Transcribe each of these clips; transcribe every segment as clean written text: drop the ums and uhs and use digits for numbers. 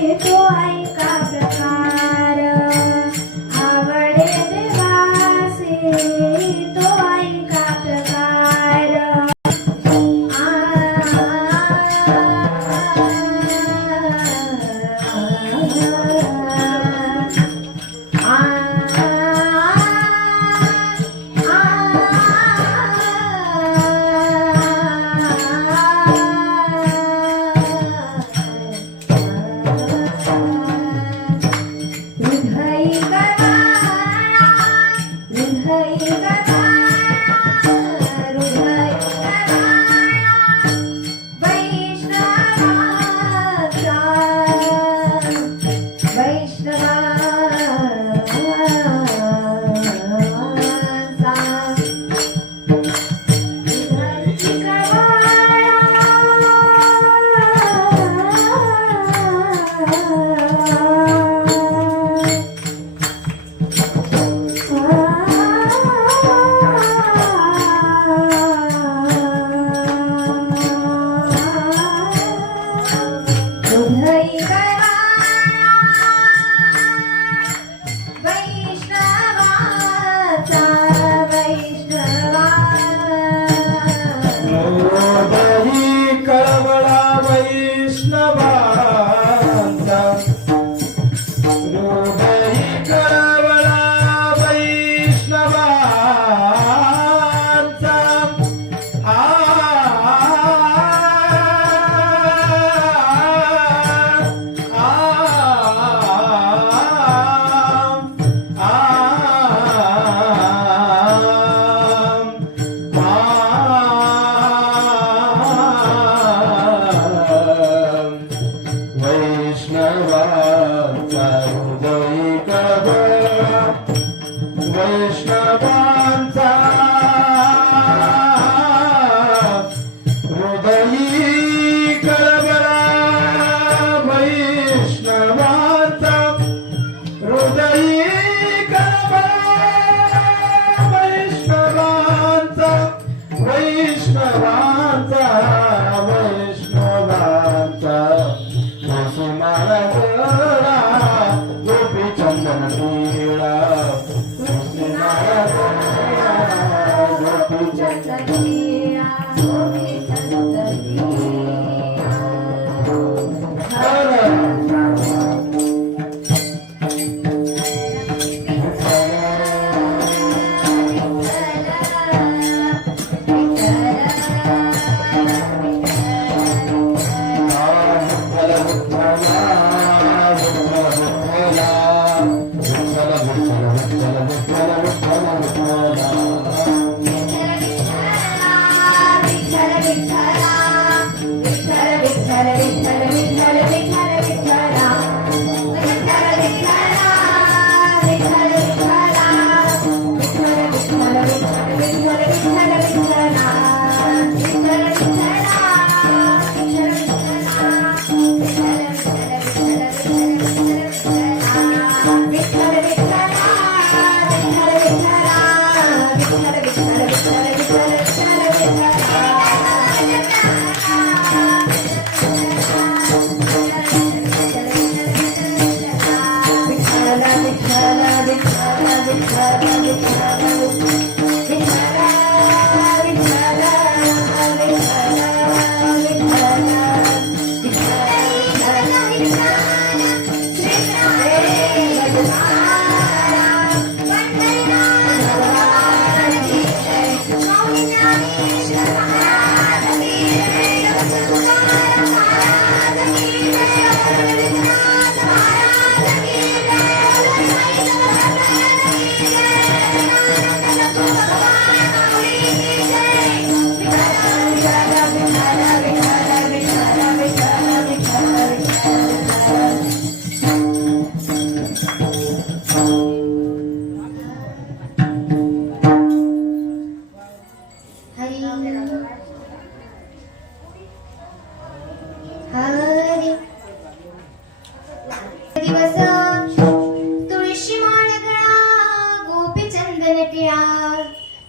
तो ऐका प्रकार आवडे देवासी तो ऐका प्रकार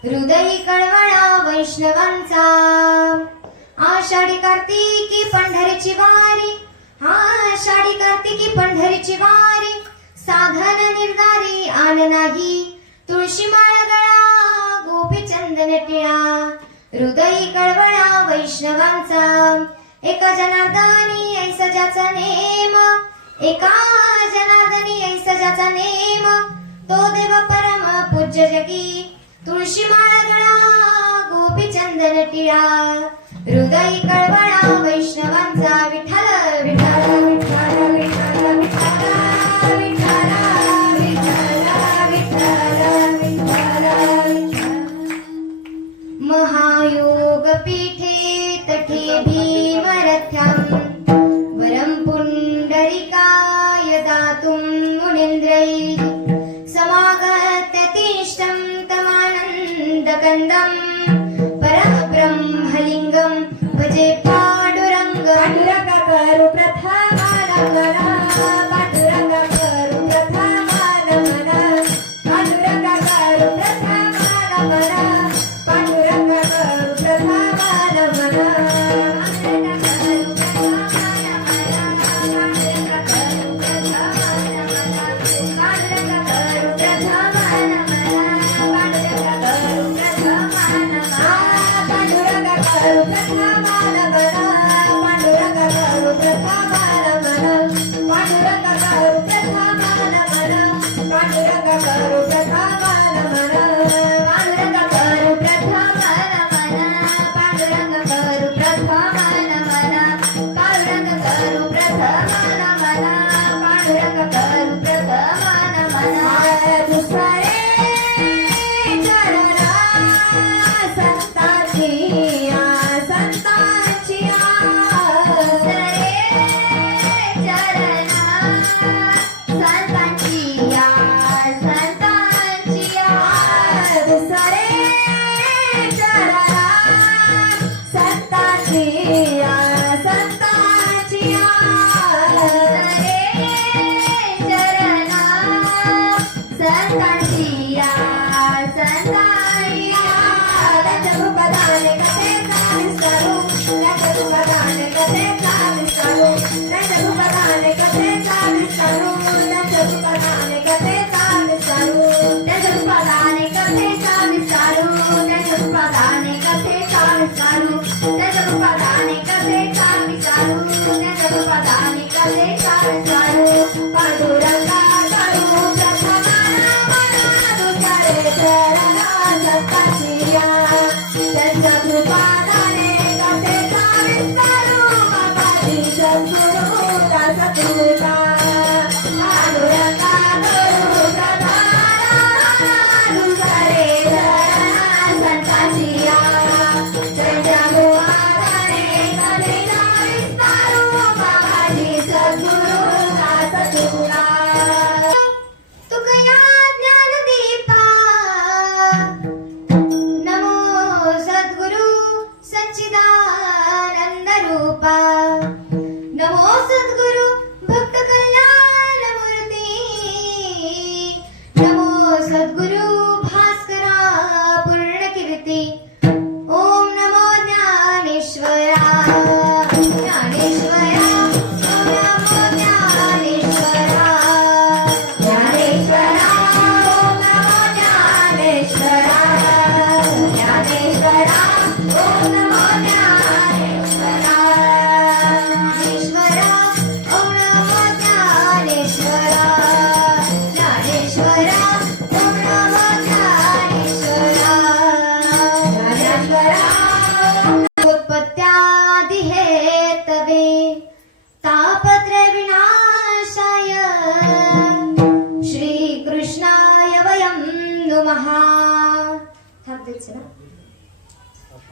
हृदयी कळवळा वैष्णवांचा आषाढी कार्तिकी पंढरीची वारी आषाढी कार्तिकी पंढरीची वारी साधन निर्धारी आन नाही तुळशी माळ गळा गोपी चंदन टिळा हृदयी कळवळा वैष्णवांचा एका जनार्दनी ऐसा ज्याचा नेम एका जनार्दनी ऐसा ज्याचा नेम तो देव परम पूज्य जगी तुळशी माळ गळा गोपी चंदन टिळा हृदयी कळवळा वैष्णवांचा विठ्ठल विठ्ठल विठ्ठल विठ्ठल विठ्ठल विठ्ठल विठ्ठल विठ्ठल महायोग पीठे तटे भीमरथ्यां वरं पुण्डरीकाय दातुं मुनीन्द्रैः समागत्य तिष्ठं तमानन्दकन्दं परब्रह्मलिङ्गं भजे पाण्डुरङ्ग पांडुरंग करू प्रथमा नमना पांडुरंग करू प्रथमा नमना पांडुरंग करू प्रथमा नमना पांडुरंग करू प्रथमा नमना करू प्रथमा नमना पांडुरंग करू प्रथमा नमना पांडुरंग करू प्रथमा नमना पांडुरंग करू प्रथमा नमना पांडुरंग करू प्रथमा नमना पांडुरंग करू प्रथमा नमना पांडुरंग करू प्रथमा नमना पांडुरंग करू प्रथमा नमना दुसरे चरणा संताची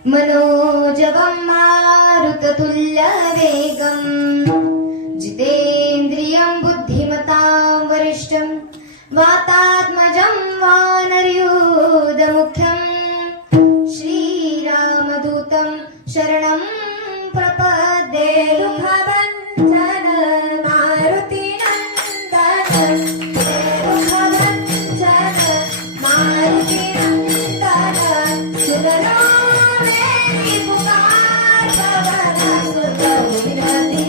मनोजवं मारुततुल्यवेगं जितेन्द्रियं बुद्धिमतां वरिष्ठं वातात्मजं वानरयूथमुख्यं श्रीरामदूतं शरणं प्रपद्ये दुःखभञ्जन मारुतिनन्दन दुःखभञ्जन मारुतिनन्दन सुदरो पुकार भवन सुत विनती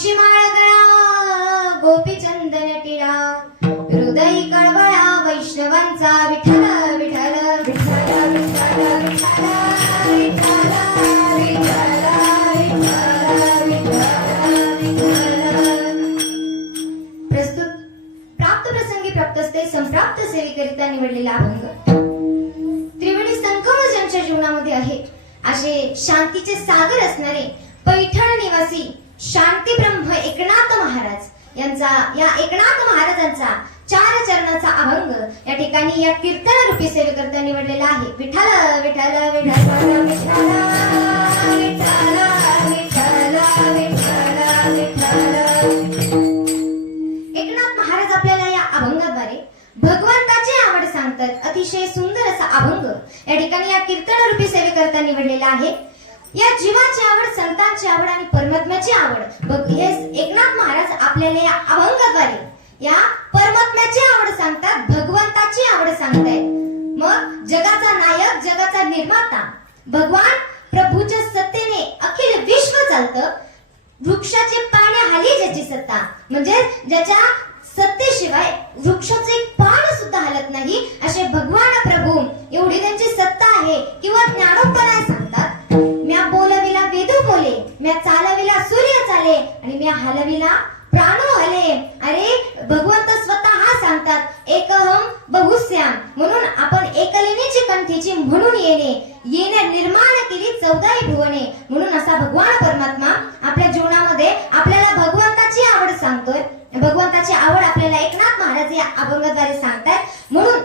तुळशी माळ गळा गोपी चंदन टिळा हृदय कळवळा वैष्णवांचा विठ्ठल विठ्ठल विठ्ठल विठ्ठल विठ्ठल विठ्ठल प्रस्तुत प्राप्त प्रसंगी प्राप्तस्ते संप्राप्त सेवेकरिता निवडलेला अभंग त्रिवेणी संगम ज्यांच्या जीवनामध्ये आहे असे शांतीचे सागर असणारे पैठण निवासी शांती ब्रह्म एकनाथ महाराज यांचा या एकनाथ महाराजांचा 4 चरणाचा अभंग या ठिकाणी या कीर्तन रूपी सेवेकरिता निवडलेला आहे. विठ्ठल विठ्ठल विठ्ठल विठ्ठल विठ्ठल विठ्ठल विठ्ठल विठ्ठल. एकनाथ महाराज आपल्याला या अभंगाद्वारे भगवंताची आवड सांगतात. अतिशय सुंदर असा अभंग या ठिकाणी या कीर्तन रूपी सेवेकरिता निवडलेला आहे. या जीवाची आवड, संतांची आवड आणि परमात्म्याची आवड हे एकनाथ महाराज आपल्याला या अभंगाद्वारे या परमात्म्याची आवड सांगतात, भगवंताची आवड सांगतायत. मग जगाचा नायक, जगाचा निर्माता भगवान प्रभूच्या सत्तेने अखिल विश्व चालतं. वृक्षाचे पाण्याखाली ज्याची सत्ता, म्हणजे ज्याच्या सत्तेशिवाय वृक्षाचे एक पान सुद्धा हलत नाही, असे भगवान प्रभू एवढी त्यांची सत्ता आहे. किंवा ज्ञानोपराय सांगतात, म्या बोलविला वेदू बोले, म्या चालविला सूर्य चाले आणि म्या हलविला प्राणो हले. अरे भगवंत स्वतः सांगतात एकहम बहुश्याम, म्हणून आपण एकलिनीची कंठीची म्हणून येणे निर्माण केली 14 भुवने. म्हणून असा भगवान परमात्मा आपल्या जीवनामध्ये आपल्याला भगवंताची आवड सांगतोय. भगवंताची आवड आपल्याला एकनाथ महाराज या अभंगाद्वारे सांगतात. म्हणून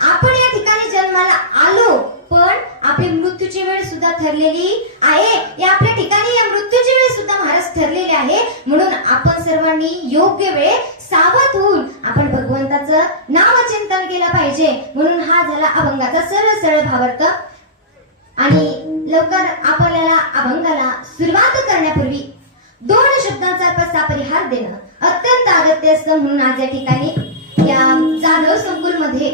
आपण या ठिकाणी जन्माला आलो, पण आपली मृत्यूची वेळ सुद्धा ठरलेली आहे. या आपल्या ठिकाणी या मृत्यूची वेळ सुद्धा महाराज ठरलेली आहे. म्हणून आपण सर्वांनी योग्य वेळे सावध होऊन आपण भगवंताचं नामचिंतन केलं पाहिजे. म्हणून हा झाला अभंगाचा सरळ भावार्थ. आणि लवकर आपल्याला अभंगाला सुरुवात करण्यापूर्वी 2 शब्दांचा कसा परिहार देणं अत्यंत अगत्य असतं. म्हणून आज या ठिकाणी या जाधव संकुल मध्ये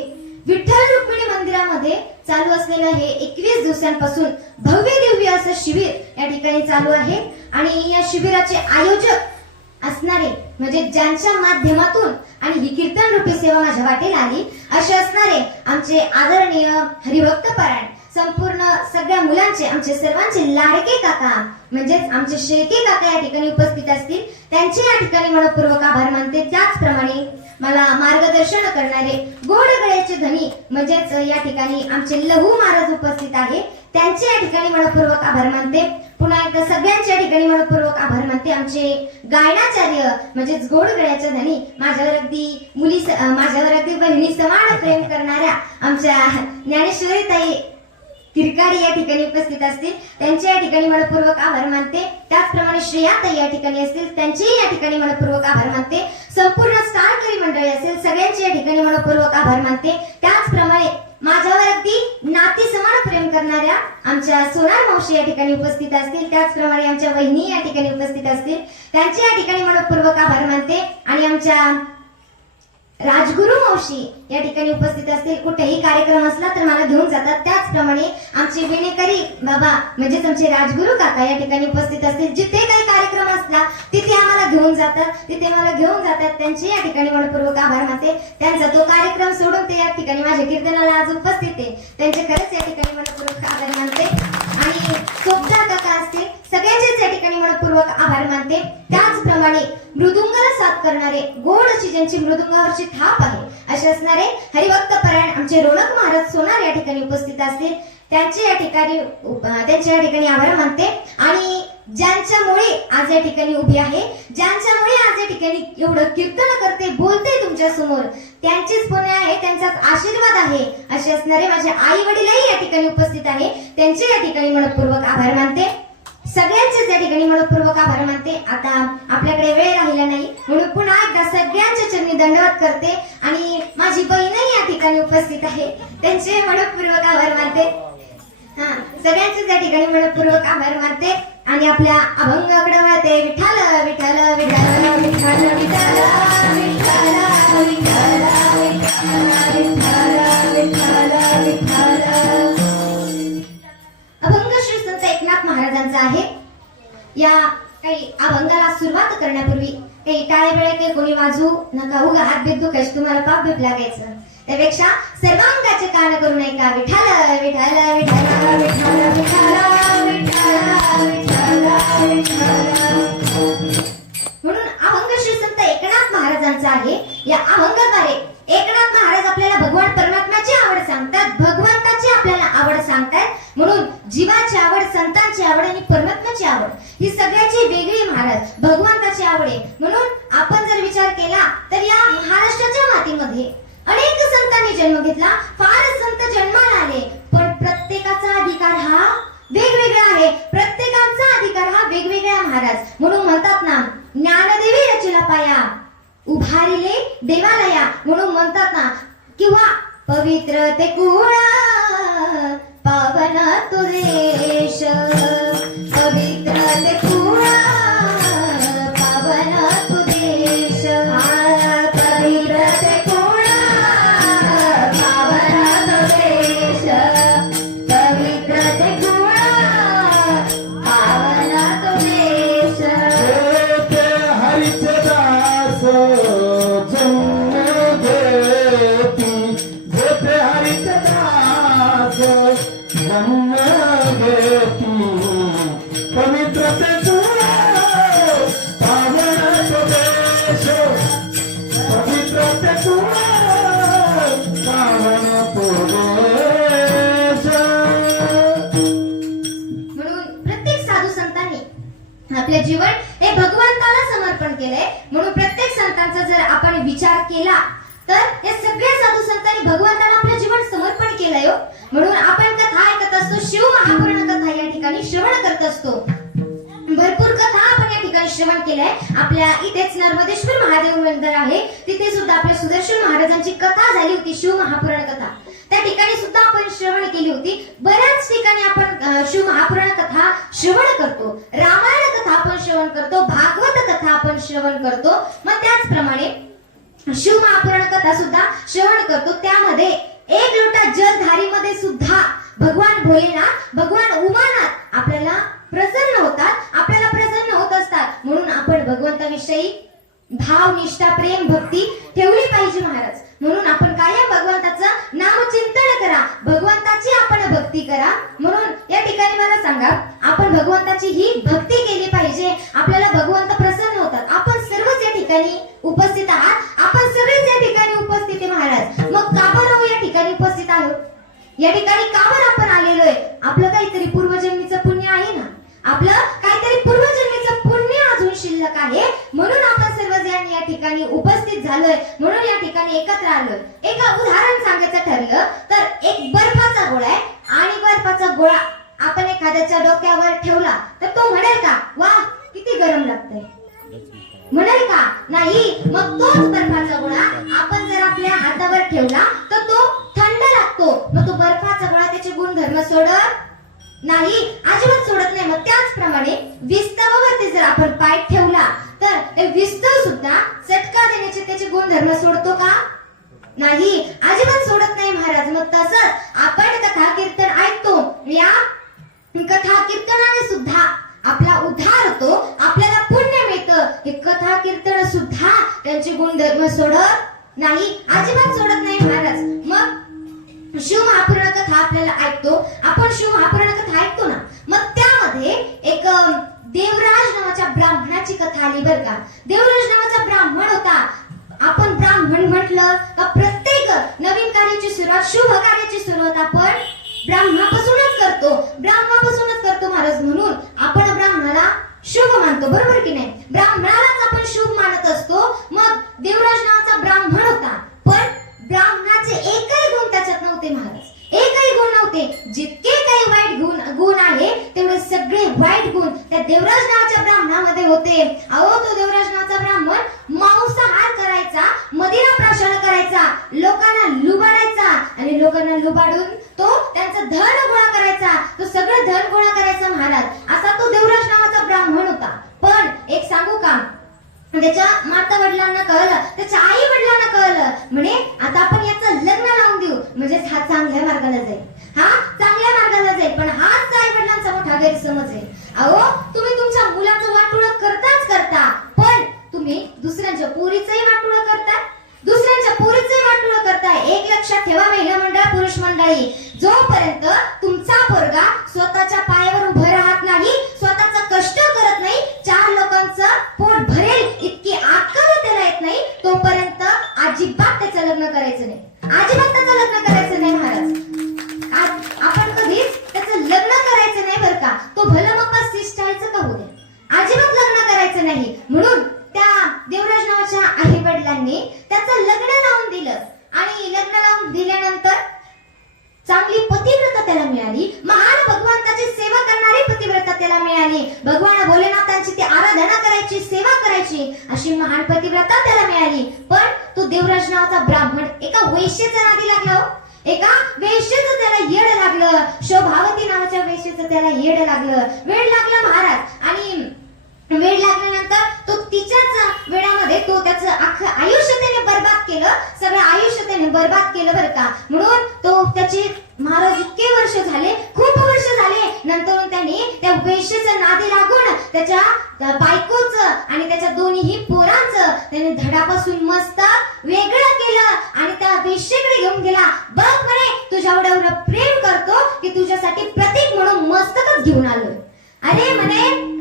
विठ्ठल रुक्मिणी मंदिरामध्ये चालू असलेलं हे 21 दिवसांपासून भव्य दिव्य असं शिबिर या ठिकाणी चालू आहे. आणि या शिबिराचे आयोजक असणारे म्हणजे ज्यांच्या माध्यमातून आणि ही कीर्तन रूपी सेवा माझ्या वाटेला आली असे असणारे आमचे आदरणीय हरिभक्त परायण संपूर्ण सगळ्या मुलांचे, आमचे सर्वांचे लाडके काका म्हणजेच आमचे शेळके काका या ठिकाणी उपस्थित असतील. त्यांचे या ठिकाणी मनपूर्वक आभार मानते. त्याचप्रमाणे मला मार्गदर्शन करणारे गोड गळ्याचे धनी म्हणजेच या ठिकाणी आमचे लहू महाराज उपस्थित आहे. त्यांचे या ठिकाणी मनपूर्वक आभार मानते. पुन्हा एकदा सगळ्यांच्या या ठिकाणी मनपूर्वक आभार मानते. आमचे गायनाचार्य म्हणजेच गोड गळ्याचे धनी माझ्यावर अगदी बहिणी समान प्रेम करणाऱ्या आमच्या ज्ञानेश्वरीताई तिरकाडी या ठिकाणी उपस्थित असतील. त्यांचे या ठिकाणी मनपूर्वक आभार मानते. त्याचप्रमाणे श्रेयाताई या ठिकाणी असतील, त्यांचेही या ठिकाणी मनपूर्वक आभार मानते. संपूर्ण स्टारकरी मंडळी असेल, सगळ्यांचे या ठिकाणी मनपूर्वक आभार मानते. त्याचप्रमाणे माझ्यावर अगदी नाती समान प्रेम करणाऱ्या आमच्या सोनार मावशी या ठिकाणी उपस्थित असतील. त्याचप्रमाणे आमच्या वहिनी या ठिकाणी उपस्थित असतील, त्यांचे या ठिकाणी मनपूर्वक आभार मानते. आणि आमच्या राजगुरु मावशी या ठिकाणी उपस्थित असतील. कुठेही कार्यक्रम असला तर मला घेऊन जातात. त्याचप्रमाणे आमचे विणेकरी बाबा म्हणजेच आमचे राजगुरु काका या ठिकाणी उपस्थित असतील. जिथे काही कार्यक्रम असला तिथे आम्हाला घेऊन जातात, त्यांचे या ठिकाणी मनपूर्वक आभार मानते. त्यांचा तो कार्यक्रम सोडून ते या ठिकाणी माझ्या कीर्तनाला आज उपस्थित आहे. त्यांचे खरंच या ठिकाणी मनपूर्वक आभार मानते. आणि सोपदार काका असतील, सगळ्यांचेच या ठिकाणी मनपूर्वक आभार मानते. त्याचप्रमाणे मृदुंगाला साथ करणारे गोड अशी ज्यांची मृदुंगावरची थाप आहे असे असणारे हरिभक्त परायण आमचे रोनक महाराज सोनार या ठिकाणी उपस्थित असतील. त्यांचे या ठिकाणी आभार मानते. आणि ज्यांच्यामुळे आज या ठिकाणी उभी आहे, ज्यांच्यामुळे आज या ठिकाणी एवढं कीर्तन करते, बोलते तुमच्या समोर, त्यांचीच पुण्य आहे, त्यांचाच आशीर्वाद आहे असे असणारे माझे आई वडीलही या ठिकाणी उपस्थित आहे. त्यांचे या ठिकाणी मनपूर्वक आभार मानते. सगळ्यांचेच या ठिकाणी मनपूर्वक आभार मानते. आता आपल्याकडे वेळ राहिला नाही म्हणून पुन्हा एकदा सगळ्यांच्या चरणी दंडवत करते. आणि माझी बहीणही या ठिकाणी उपस्थित आहे, त्यांचे मनपूर्वक आभार मानते. सगळ्यांचेच या ठिकाणी मनपूर्वक आभार मानते. आणि आपल्या अभंगाकडे वळते. विठ्ठल विठ्ठल विठ्ठल विठ्ठल विठ्ठल विठ्ठल विठ्ठल विठ्ठल विठ्ठल. अभंग श्री संत एकनाथ महाराजांचा आहे. या काही अभंगाला सुरुवात करण्यापूर्वी काही टाळे वेळे काही कोणी वाजू नका, उगा हात बीत दुखायचं, तुम्हाला पाप बीप लागायचं. त्यापेक्षा सर्वांगाचे कान करून ऐका. विठ्ठल विठ्ठल विठ्ठल विठ्ठल विठ्ठल विठ्ठल विठ्ठल. म्हणून अभंग श्री संत एकनाथ महाराजांचा आहे. या अभंगाद्वारे एकनाथ महाराज आपल्याला भगवान परमात्म्याची आवड सांगतात, भगवंताची आपल्याला आवड सांगतात. म्हणून जीवाची आवड, संतांची आवड आणि परमात्म्याची आवड ही सगळ्याची वेगळी महाराज भगवंताची आवड आहे. म्हणून आपण जर विचार केला तर या महाराष्ट्राच्या मातीमध्ये अनेक संतांनी जन्म घेतला, फार संत जन्माला आले, पण प्रत्येकाचा अधिकार हा वेगवेगळा आहे. प्रत्येकाचा अधिकार हा वेगवेगळा महाराज. म्हणून म्हणतात ना, ज्ञानदेवी रचिला पाया उभारिले देवालया. म्हणून म्हणतात ना, किंवा पवित्र ते कुळा पावन तो देश, पवित्र ते कुळा पावन तो देश, पवित्र ते कुळा पावन तो देश, पवित्र ते कुळा पावन तो देश. ते हरिचे दास जन्म घेती, जेथे हरिचे दास जन्म घेती, पवित्र ते कुळा पावन तो देश, पवित्र ते कुळा पावन तो देश. म्हणून प्रत्येक साधू संतांनी आपले जीवन हे भगवंताला समर्पण केलंय. म्हणून प्रत्येक संतांचा जर आपण विचार केला तर या सगळ्या साधू संतांनी भगवंताला आपलं जीवन समर्पण केलंय. म्हणून आपण कथा ऐकत असतो, शिव महापुराण कथा या ठिकाणी श्रवण करत असतो. भरपूर कथा आपण या ठिकाणी श्रवण केलंय. आपल्या इथेच नर्मदेश्वर महादेव मंदिर आहे, तिथे सुद्धा आपल्या सुदर्शन महाराजांची कथा झाली होती, शिव महापुराण कथा. त्या ठिकाणी सुद्धा आपण श्रवण केली होती. बऱ्याच ठिकाणी आपण शिव महापुराण कथा श्रवण करतो, रामायण कथा आपण श्रवण करतो, भागवत कथा आपण श्रवण करतो. मग त्याचप्रमाणे शिव महापुराण कथा सुद्धा श्रवण करतो. त्यामध्ये एक लोटा जलधारीमध्ये सुद्धा भगवान भोलेनाथ, भगवान उमानाथ आपल्याला प्रसन्न होतात, आपल्याला प्रसन्न होत असतात. म्हणून आपण भगवंताविषयी भाव, निष्ठा, प्रेम, भक्ती ठेवली पाहिजे महाराज. म्हणून आपण कायम भगवंताचं नामचिंतन करा, भगवंताची आपण भक्ती करा. म्हणून या ठिकाणी मला सांगा, आपण भगवंताची ही भक्ती केली पाहिजे, आपल्याला भगवंत प्रसन्न होतात. आपण सर्वच या ठिकाणी उपस्थित आहात, आपण सगळेच या ठिकाणी उपस्थित आहे महाराज. मग का बरं या ठिकाणी उपस्थित आहोत, या ठिकाणी का बरं आपण आलेलो आहे? आपलं काहीतरी पूर्वजन्मीचं पुण्य आहे ना, आपलं काहीतरी पूर्वजन्मीचं पुण्य अजून शिल्लक आहे. म्हणून आपण सर्वजण या ठिकाणी उपस्थित झालोय, म्हणून या ठिकाणी एकत्र आलोय. एका उदाहरण सांगायचं ठरलं तर एक बर्फाचा गोळा आहे आणि बर्फाचा गोळा आपण एखाद्याच्या डोक्यावर ठेवला तर तो म्हणेल का, वा किती गरम लागतंय, म्हणेल का? नाही. मग तोच बर्फाचा गोळा आपण जर आपल्या हातावर ठेवला तर तो थंड लागतो. मग तो बर्फाचा गोळा त्याचे गुणधर्म सोडत नाही, अजिबात सोडत नाही. मग त्याचप्रमाणे विस्तवावरती जर आपण पाय ठेवला तर ते विस्तव सुद्धा चटका देण्याचे त्याचे गुणधर्म सोडतो का? नाही, अजिबात सोडत नाही महाराज. मग तसंच आपण कथा कीर्तन ऐकतो, या कथा कीर्तनाने सुद्धा आपला उद्धार होतो, आपल्याला पुण्य मिळतं. हे कथा कीर्तन सुद्धा त्यांचे गुणधर्म सोडत नाही, अजिबात सोडत नाही महाराज. मग शिव महापुराण कथा आपल्याला ऐकतो, आपण शिव महापुराण कथा ऐकतो ना, मग त्यामध्ये एक देवराज नावाच्या ब्राह्मणाची कथा आली बरं का. देवराज नावाचा ब्राह्मण होता. आपण ब्राह्मण म्हटलं का प्रत्येक नवीन कार्याची सुरुवात, शुभ कार्याची सुरुवात आपण ब्राह्मणापासूनच करतो, ब्राह्मणापासूनच करतो महाराज. म्हणून आपण ब्राह्मणाला शुभ मानतो, बरोबर की नाही? ब्राह्मणालाच आपण शुभ मानत असतो. मग देवराज नावाचा ब्राह्मण होता, पण ब्राह्मणाचे एकही गुण त्याच्यात नव्हते महाराज, एकही गुण नव्हते. जितके काही वाईट गुण आहे तेवढे सगळे वाईट गुण त्या देवराज नावाच्या ब्राह्मणामध्ये होते. अहो, तो देवराज नावाचा ब्राह्मण मांसाहार करायचा, मदिरा प्राशन करायचा, लोकांना लुबाडायचा आणि लोकांना लुबाडून तो त्यांचं धन गोळा करायचा, तो सगळं धन गोळा करायचा महाराज. असा तो देवराज नावाचा ब्राह्मण होता. पण एक सांगू का, त्याच्या माता वडिलांना कळलं, त्याच्या आई वडिलांना कळलं, म्हणे आता आपण याचं लग्न लावून देऊ, म्हणजे हा चांगल्या मार्गाला जाईल, हा चांगल्या मार्गाला जाईल. पण हाच आई वडिलांचा मोठा गैरसमज आहे. अहो, तुम्ही तुमच्या मुलाचं वाटोळं करताच करता, नाही. जोपर्यंत तुमचा पोरगा स्वतःच्या पायावर उभं राहत नाही, स्वतःचं कष्ट करत नाही, 4 लोकांचं पोट भरेल इतकी अक्कल त्याला येत नाही, तोपर्यंत अजिबात त्याचं लग्न करायचं नाही. अजिबात त्याचं लग्न करायचं नाही महाराज. आपण कधीच त्याचं लग्न करायचं नाही बरं का. तो भलं मग शिष्टायचं का होऊ दे, अजिबात लग्न करायचं नाही. म्हणून त्या देवराज नावाच्या आई वडिलांनी त्याचं लग्न लावून दिलं आणि लग्न लावून दिल्यानंतर चांगली पतिव्रता त्याला मिळाली, महान भगवंताची सेवा करणारी पतिव्रता त्याला मिळाली. भगवान भोलेनाथांची ती आराधना करायची, सेवा करायची अशी महान पतिव्रता त्याला मिळाली. पण तो देवराज नावाचा ब्राह्मण एका वैश्याच्या नादी लागला हो. एका वेश्येचं त्याला येड लागलं, शोभावती नावाच्या वेश्येचं त्याला येड लागलं, वेड लागलं महाराज. आणि वेळ लागल्यानंतर तो तिच्याच वेळामध्ये तो त्याचं अख्खं आयुष्य त्याने बर्बाद केलं, सगळं आयुष्य त्याने बर्बाद केलं बरं का. म्हणून तो त्याचे महाराज इतके वर्ष झाले, खूप वर्ष झाले, नंतर त्यांनी त्या वेश्येचं नादी लागून त्याच्या बायकोचं आणि त्याच्या दोन्हीही पोरांचं त्याने धडापासून मस्त वेगळं केलं आणि त्या वेश्येकडे घेऊन गेला. बघ म्हणे, तुझ्यावर एवढं प्रेम करतो की तुझ्यासाठी प्रतीक म्हणून मस्तकच घेऊन आलोय. अरे म्हणे,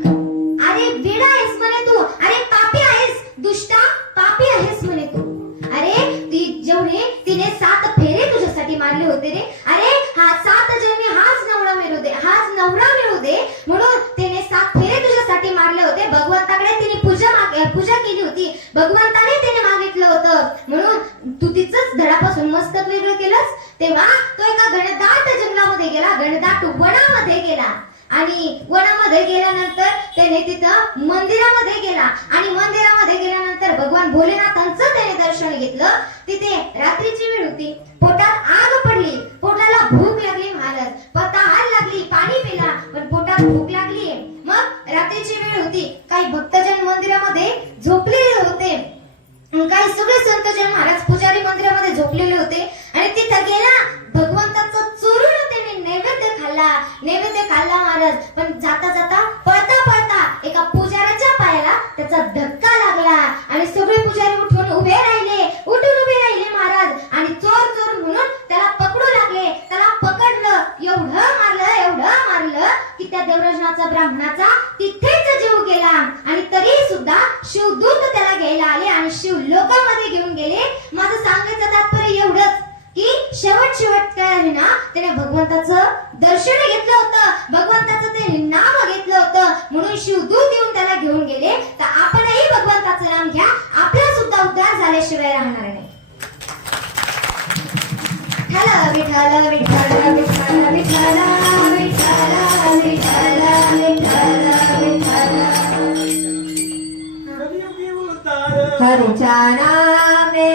अरे वेडा आहेस म्हणे तू, अरे पापी आहेस, दुष्टा पापी आहेस म्हणे तू. अरे ती जेवढे तिने 7 फेरे तुझ्यासाठी मारले होते रे, अरे हा 7 जन्मी हाच नवरा मिळू दे, हाच नवरा मिळू दे म्हणून तिने 7 फेरे तुझ्यासाठी मारले होते. भगवंताकडे तिने पूजा केली होती, भगवंताने तिने मागितलं होतं म्हणून तू तिचंच धडापासून मस्तक वेगळं केलंस. तेव्हा तो एका घनदाट जंगलामध्ये गेला, घनदाट वनामध्ये गेला आणि वनामध्ये गेल्यानंतर त्याने तिथं मंदिरामध्ये गेला आणि मंदिरामध्ये गेल्यानंतर भगवान भोलेनाथांचं त्याने दर्शन घेतलं. तिथे रात्रीची वेळ होती, पोटात आग पडली, पोटाला भूक लागली महाराज, तहान लागली, पाणी पिला पण पोटात भूक लागली. मग रात्रीची वेळ होती, काही भक्तजन मंदिरामध्ये झोपलेले होते, काही सगळे संतजन महाराज पुजारी मंदिरामध्ये झोपलेले होते आणि तिथं गेला. भगवंताचं चोरून त्याने नैवेद्य खाल्ला महाराज. पण जाता जाता पळता पळता एका पुजाऱ्याच्या पायाला त्याचा धक्का लागला आणि सगळे पुजारी उठून उभे राहिले महाराज आणि चोर चोर म्हणून त्याला पकडू लागले. त्याला पकडलं, एवढं मारलं की त्या देवराजनाचा ब्राह्मणाचा तिथेच जीव गेला. आणि तरी सुद्धा शिवदूत त्याला घ्यायला आले आणि शिव लोकांमध्ये घेऊन गेले. माझं सांगायचं तात्पर्य एवढंच की शेवट काय आहे ना, त्याने भगवंताचं दर्शन घेतलं होतं, भगवंताचं त्याने नाव घेतलं होतं म्हणून शिवदूत येऊन त्याला घेऊन गेले. तर आपणही भगवंताचं नाम घ्या, आपला सुद्धा उद्धार झाल्याशिवाय राहणार नाही. विठ्ठल विठ्ठल विठ्ठल विठ्ठल विठ्ठल विठ्ठल विठ्ठल विठ्ठल हरीच्या नामे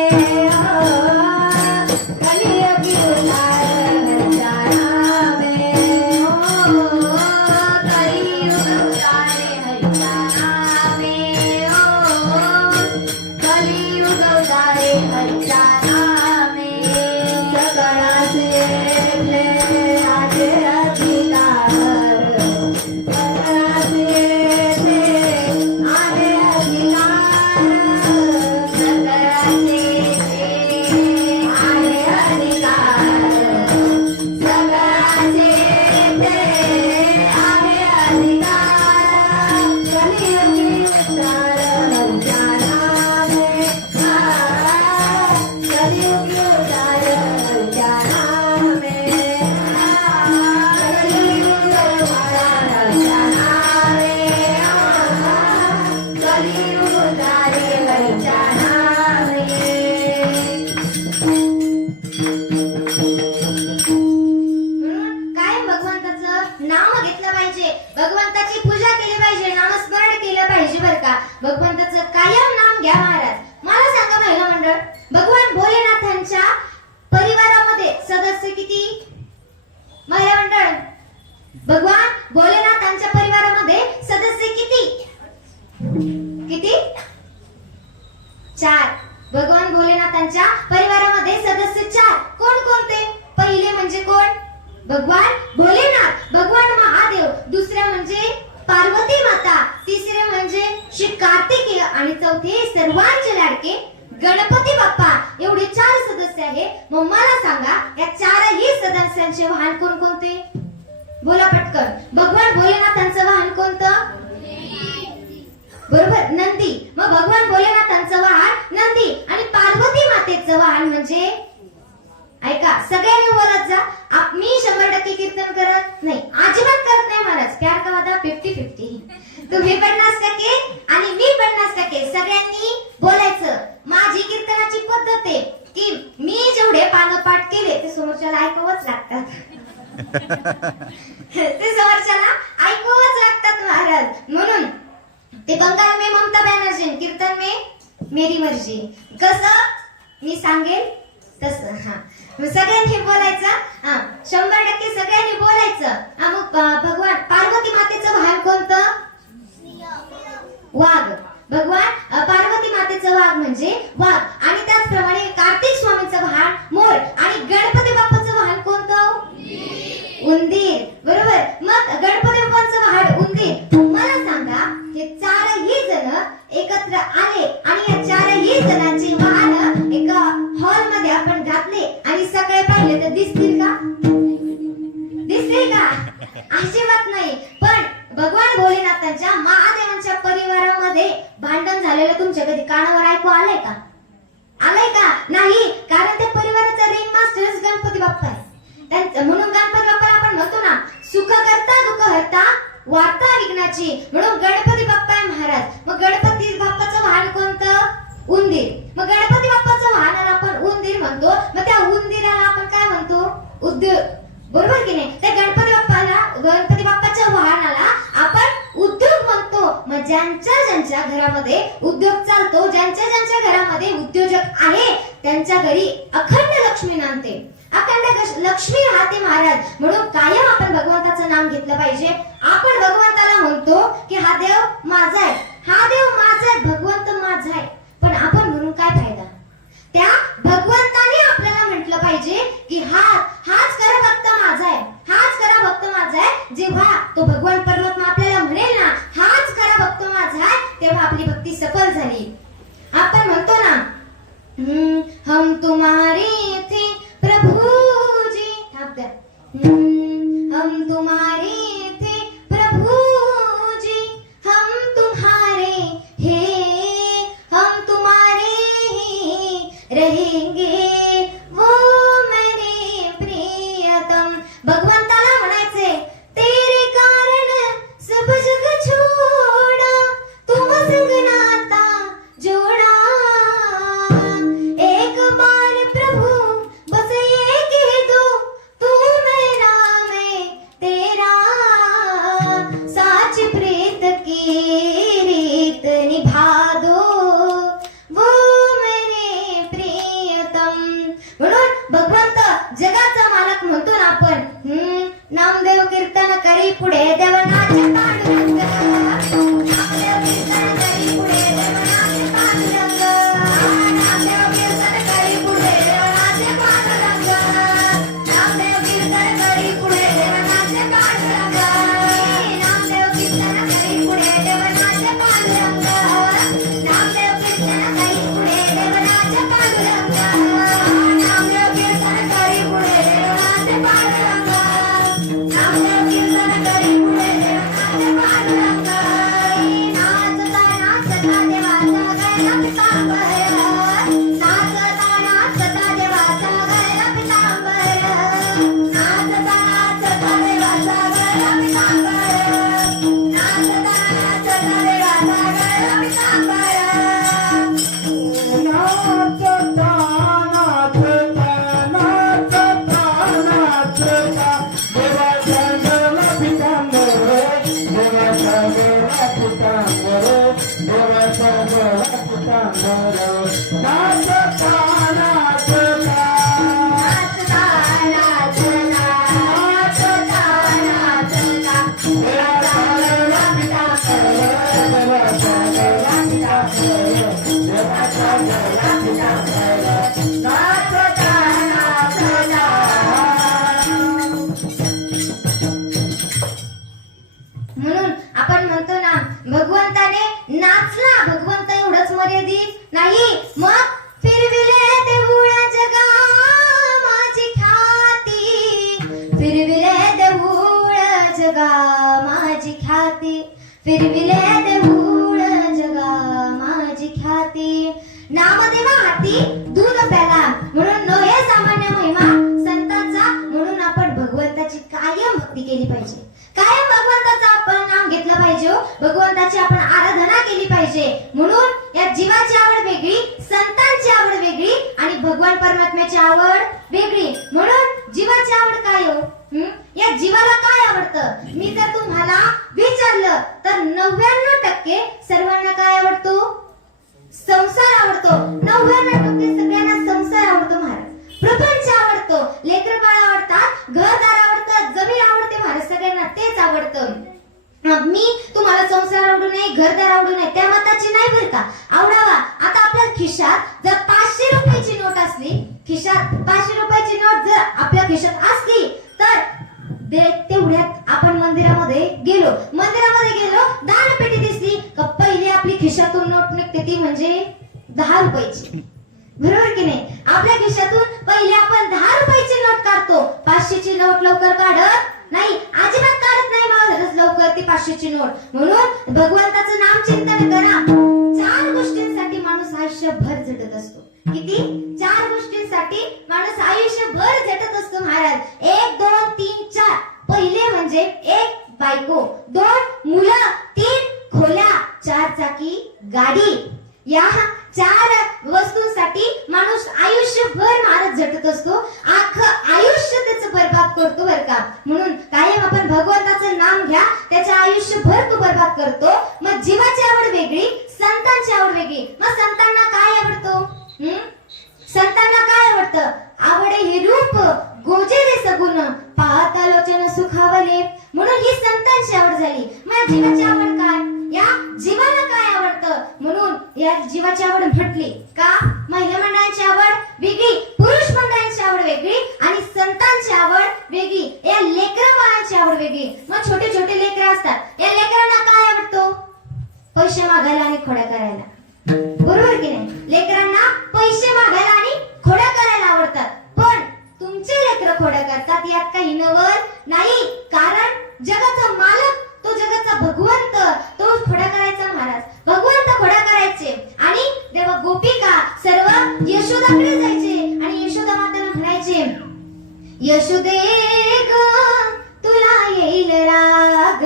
भगवंताचं कायम नाम घ्या महाराज. मला सांगा महिला मंडळ, भगवान भोलेनाथांच्या परिवारामध्ये सदस्य किती? महिला मंडळ, भगवान भोलेनाथांच्या परिवारामध्ये सदस्य किती? 4. भगवान भोलेनाथांच्या परिवारामध्ये सदस्य 4. कोण कोणते? पहिले म्हणजे कोण? भगवान भोलेनाथ, भगवान महादेव, दुसरे म्हणजे पार्वती माता, तिसरे म्हणजे श्री कार्तिकेय आणि चौथे सर्वांचे लाडके गणपती बाप्पा एवढे 4 सदस्य आहे. मग मला सांगा या 4ही सदस्यांचे वाहन कोणकोणते? बोला पटकन. भगवान भोलेनाथांचं वाहन कोणतं? बरोबर, नंदी. मग भगवान भोलेनाथांचं वाहन नंदी आणि पार्वती मातेचं वाहन म्हणजे, ऐका सगळ्यांनी बोलत जा. मी 100% कीर्तन करत नाही, अजिबात करत नाही महाराज. प्यार का वादा 50-50. तुम्ही 50% आणि मी 50%. सगळ्यांनी बोलायचं. माझी कीर्तनाची पद्धत आहे की मी जेवढे पानं पाठ केले ते समोरच्याला ऐकावंच लागतात. ते समोरच्याला ऐकावंच लागतात महाराज. म्हणून ते बंगाल में ममता बॅनर्जी, कीर्तन में मेरी मर्जी. कसं मी सांगेल तसं. हा, सगळ्यांनी बोलायचं. 100% सगळ्यांनी बोलायचं. मग भगवान पार्वती मातेचं वाहन कोणतं? वाघ. भगवान पार्वती मातेचं वाघ म्हणजे वाघ. आणि त्याचप्रमाणे कार्तिक स्वामींचं वाहन मोर आणि गणपती बाप्पाचं वाहन कोणतं? उंदीर. बरोबर. मग गणपती बाप्पांचं वाहन उंदीर. मला सांगा हे 4ही जण एकत्र आले आणि या 4ही जणांची वाहन एका हॉल मध्ये आपण घातले आणि सगळे पाहिले तर दिसतील का? दिसतील का? अजिबात नाही. पण भगवान भोलेनाथांच्या महादेवांच्या परिवारामध्ये भांडण झालेलं तुमच्या कधी कानावर ऐकू आलंय का? आलंय का? नाही. कारण त्या परिवाराचा रिंग मास्टरच गणपती बाप्पा आहे. म्हणून गणपती बाप्पाला आपण म्हणतो ना, सुख करता दुःख हरता वार्ता विघ्नाची. म्हणून गणपती बाप्पा आहे महाराज. मग गणपती बाप्पाचं वाहन कोणतं? उंदीर. मग गणपती बाप्पाचं वाहनाला आपण उंदीर म्हणतो. मग त्या उंदीराला आपण काय म्हणतो? उद्योग. बरोबर की नाही? त्या गणपती बाप्पाच्या वाहनाला आपण उद्योग म्हणतो. मग ज्यांच्या घरामध्ये उद्योग चालतो, ज्यांच्या घरामध्ये उद्योजक आहे त्यांच्या घरी अखंड लक्ष्मी नांदते, अखंड लक्ष्मी राहते महाराज. म्हणून कायम आपण भगवंताचं नाम घेतलं पाहिजे. आपण भगवंताला म्हणतो की हा देव माझा आहे, हा देव माझा आहे, भगवंत माझा आहे. पण आपण म्हणून काय फायदा? त्या भगवंताने आपल्याला म्हटलं पाहिजे की हाच खरा भक्त माझा आहे, हाच खरा भक्त माझा आहे. जेव्हा तो भगवान परमात्मा आपल्याला म्हणेल ना हाच खरा भक्त माझा आहे, तेव्हा आपली भक्ती सफल झाली. आपण म्हणतो ना हम तुम्हारे थे प्रभु जी. थांब द्या. हम तुम्हारे थे प्रभु जी, हम तुम्हारे हैं, हम तुम्हारे ही रहेंगे वो मेरे प्रियतम. भगवंताला म्हणायचे तेरे कारण सब जग छोड़ा, तुम संग नाता जोड़ा. एक बार प्रभु बस ये कह दो, तू मेरा मैं तेरा, साच प्रीत की रीत निभा दो वो मेरे प्रियतम. म्हणून भगवंत जगाचा मालक म्हणतो ना आपण. नामदेव कीर्तन करी पुढे देवनाचे पांडुरंग, नामदेव कीर्तन करी पुढे देवनाचे पांडुरंग, नामदेव कीर्तन करी पुढे देवनाचे पांडुरंग, नामदेव कीर्तन करी पुढे देवनाचे पांडुरंग, नामदेव कीर्तन करी पुढे देवनाचे पांडुरंग, नामदेव कीर्तन करी पुढे देवनाचे पांडुरंग, नामदेव कीर्तन करी पुढे देवनाचे पांडुरंग, नामदेव कीर्तन करी पुढे देवनाचे पांडुरंग. नाचता नाचता देवाचा गळा पितांबर, नाचता नाचता देवाचा गळा पितांबर, नाचता नाचता देवाचा गळा पितांबर, नाचता नाचता देवाचा गळा पितांबर. नाचता नाचता देवाच्या गळा पितांबर, देवाच्या गळा पितांबर, देवाच्या गळा पितांबर. नाचता नाचता नाचता नाचता नाचता नाचता देवाचा गळा पितांबर, देवाच्या गळा पितांबर, देवाच्या गळा पितांबर. नाचता नाचता. म्हणून आपण म्हणतो ना भगवंताने नाचला. भगवंत एवढंच मर्यादित नाही, मग फिरविले देऊळ जगा माझी ख्याती. नामदेवा हाती दूध प्याला म्हणून नव्हे सामान्य महिमा संतांचा. म्हणून आपण भगवंताची कायम भक्ती केली पाहिजे. कायम भगवंताचं आपण नाम घेतलं पाहिजे हो. भगवंताची आपण आराधना केली पाहिजे. म्हणून या जीवाची आवड वेगळी, संतांची आवड वेगळी आणि भगवान परमात्म्याची आवड वेगळी. म्हणून जीवाची आवड काय हो? या जीवाला काय आवडतं? मी जर तुम्हाला विचारलं तर 99% सर्वांना काय आवडतो? संसार आवडतो. 99% सगळ्यांना संसार आवडतो महाराज. प्रपंच आवडतो, लेकर बाळ आवडतात, घरदार आवडतं, जमीन आवडते महाराज. सगळ्यांना तेच आवडतं. मी तुम्हाला संसार आवडू नये, घरदार आवडू नये त्या मताची नाही बरं का. आवडावा. आता आपल्या खिशात जर 500 रुपयाची नोट असली, खिशात 500 रुपयाची नोट जर आपल्या खिशात असली तर तेवढ्यात आपण मंदिरामध्ये गेलो, दानपेटी दिसली का पहिली आपली खिशातून नोट निघते ती म्हणजे 10 रुपयाची. बरोबर की नाही? आपल्या खिशातून पहिले आपण 10 रुपयाची नोट काढतो. 500 ची नोट लवकर काढत नाही, अजिबात काढत नाही महाराज लवकर ती 500 ची नोट. म्हणून भगवंताचं नाम चिंतन करा. 4 गोष्टींसाठी माणूस आयुष्यभर झटत असतो. किती? 4 गोष्टींसाठी माणूस आयुष्यभर झटत असतो महाराज. 1 2 3 4. पहिले म्हणजे 1 बायको, 2 मुलं, 3 खोल्या, 4 चाकी गाडी. या 4 वस्तूंसाठी माणूस आयुष्यभर महाराज झटत असतो. अख्खं आयुष्य त्याचं बर्बाद करतो बरं का. म्हणून कायम आपण भगवंताचं नाम घ्या, त्याच्या आयुष्यभर तो बर्बाद करतो. मग जीवाची आवड वेगळी, संतांची आवड वेगळी. मग संतांना काय आवडतो? संतांना काय आवडतं? आवडे हे रूप गोजेले सगुण पाहता लोचन सुखावले. म्हणून ही संतांची आवड झाली. मग जीवाची आवड काय? या जीवाला काय आवडतं? म्हणून या जीवाची आवड म्हटली का महिला मंडळांची आवड वेगळी, पुरुष मंडळांची आवड वेगळी आणि संतांची आवड वेगळी. या लेकरं बाळांची आवड वेगळी. मग छोटे छोटे लेकरं असतात, या लेकरांना काय आवडतो? पैसे मागायला आणि खोड्या करायला. बरोबर की नाही? लेकरांना पैसे मागायला आणि खोड्या करायला आवडतात. पण तुमचे लेकरं खोड्या करतात यात काही नवल नाही. कारण जगाचा मालक, तो जगाचा भगवंत, तो खोड्या करायचा महाराज. भगवंत खोड्या करायचे आणि तेव्हा गोपिका सर्व यशोदाकडे जायचे आणि यशोदा मातेला म्हणायचे, यशोदे ग तुला येईल राग,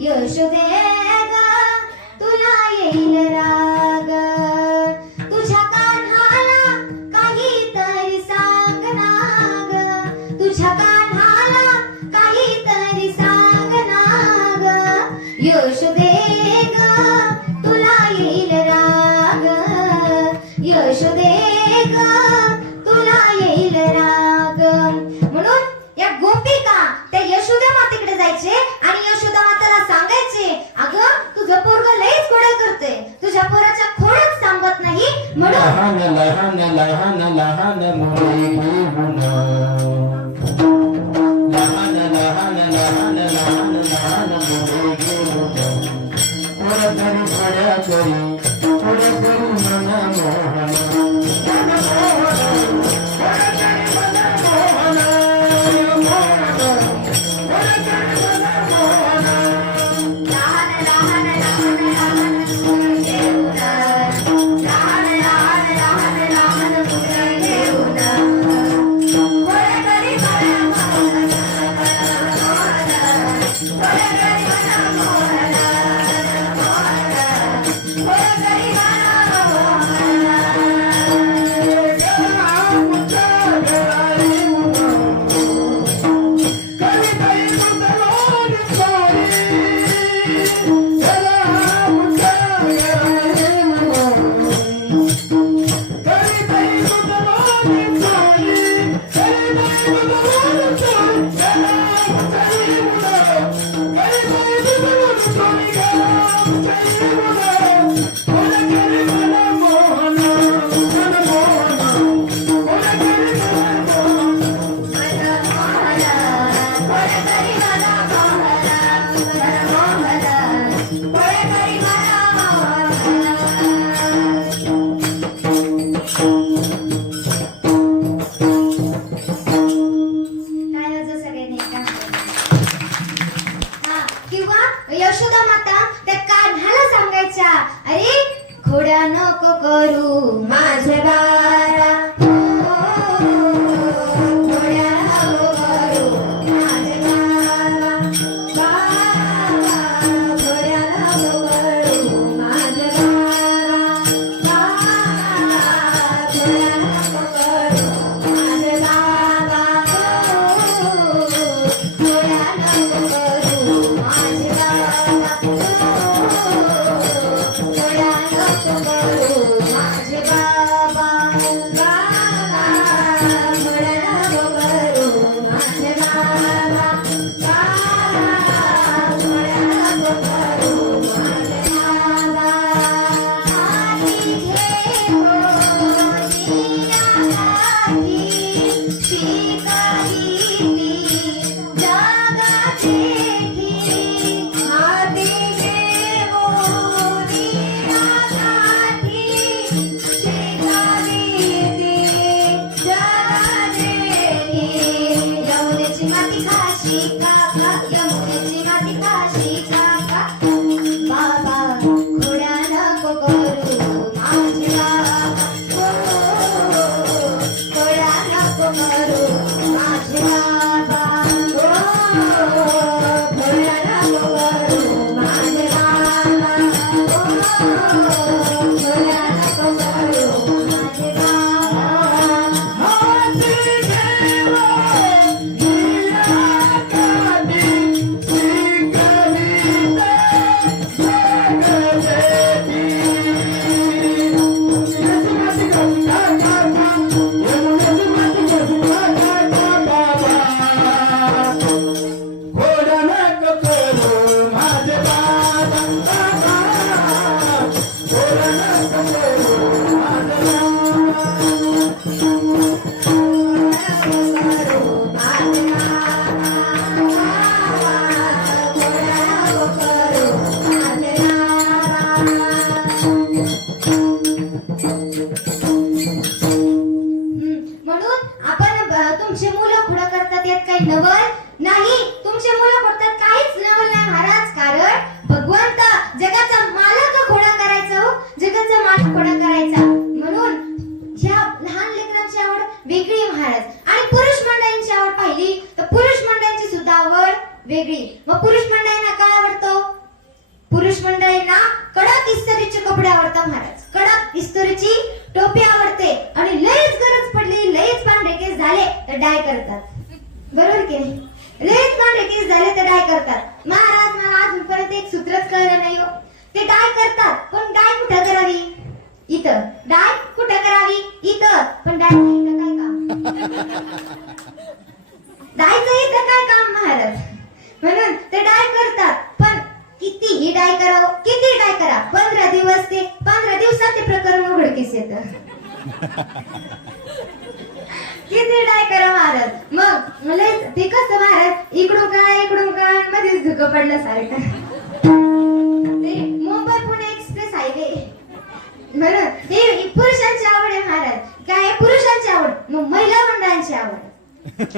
यशोदे ग तुला येईल राग, तुझ्या कान्हाला काहीतरी सांग ना ग, तुझ्या कान्हाला काहीतरी सांग ना ग, यशोदे ग तुला येईल राग, यशोदे ग तुला येईल राग. म्हणून या गोपिका त्या यशोदा मातेकडे जायचे आणि यशोदा मातेला सांगायचे, अगं तुझं पोरगं लईच खोड्या करते, तुझ्या पोराच्या खोडच थांबत नाही. म्हणून लहान लहान लहान लहान मुले घेऊन, लहान लहान लहान लहान लहान मुले घेऊन, कोणतरी खोड्या करी, कोणतरी मन मोहन, लहान लहान लहान लहान मुलं घेऊन खोड्या नको करू माझे बाळा खोड्या नको करू माझे बाळा खोड्या नको करू माझे बाळा खोड्या नको करू माझे बाबा खोड्या नको करू माझे बाबा खोड्या नको करू माझे बाबा खोड्या नको करू माझे बाबा खोड्या नको करू माझे बाबा आधी घेऊन निराठी शिकारी जगाची आधी घेऊन निराठी शिकारी जगाची यमुनेची माती खाशी काका यमुनेची माती खाशी काका बाबा खोड्या नको करू माझे बाबा खोड्या नको करू माझे बाबा खोड्या नको करू माझे बाबा खोड्या नको करू माझे खोड्या नको करू माझे बाबा खोड्या नको करू माझे म्हणून आपण तुमचे मुलं खुडा करतात यात काही नवल नाही. तुमचे मुलं करतात काहीच नवल नाही महाराज. कारण भगवंत जगाचा मालक खोडा करायचा हो, जगाचा मालक खोडा करायचा. म्हणून ह्या लहान लेकरांची आवड वेगळी महाराज. आणि पुरुष मंडळींची आवड पाहिली तर पुरुष मंडळींची सुद्धा आवड वेगळी. मग पुरुष मंडळींना काय आवडतो? पुरुष मंडळींना कडक इस्त्रीचे कपडे आवडतात महाराज. कडक इस्त्रीची टोपी आवडते आणि लयच गरज पडली, लयच पांढरे केस झाले तर डाय करतात. बरोबर की नाही? लयच पांढरे केस झाले तर डाय करतात. महाराज मला अजूनपर्यंत एक सूत्रच कळलं नाही हो. ते डाय करतात पण डाय कुठं करावी? इथं. डाय कुठं करावी? इथं. पण डाय इथं काय काम? डायचं इथं काय काम महाराज? म्हणून ते डाय करतात पण कितीही डाय करावं, किती डाय करा 15 दिवस ते 15 दिवसात ते प्रकरण उघडकीस येतं. किती डाय करा महाराज. मग मला ते कसं महाराज इकडून काय मध्येच धुकं पडलं सारखं. ते मुंबई पुणे एक्सप्रेस हायवे. बरं हे पुरुषांची आवड आहे महाराज. काय पुरुषांची आवड. मग महिला मंडळांची आवड.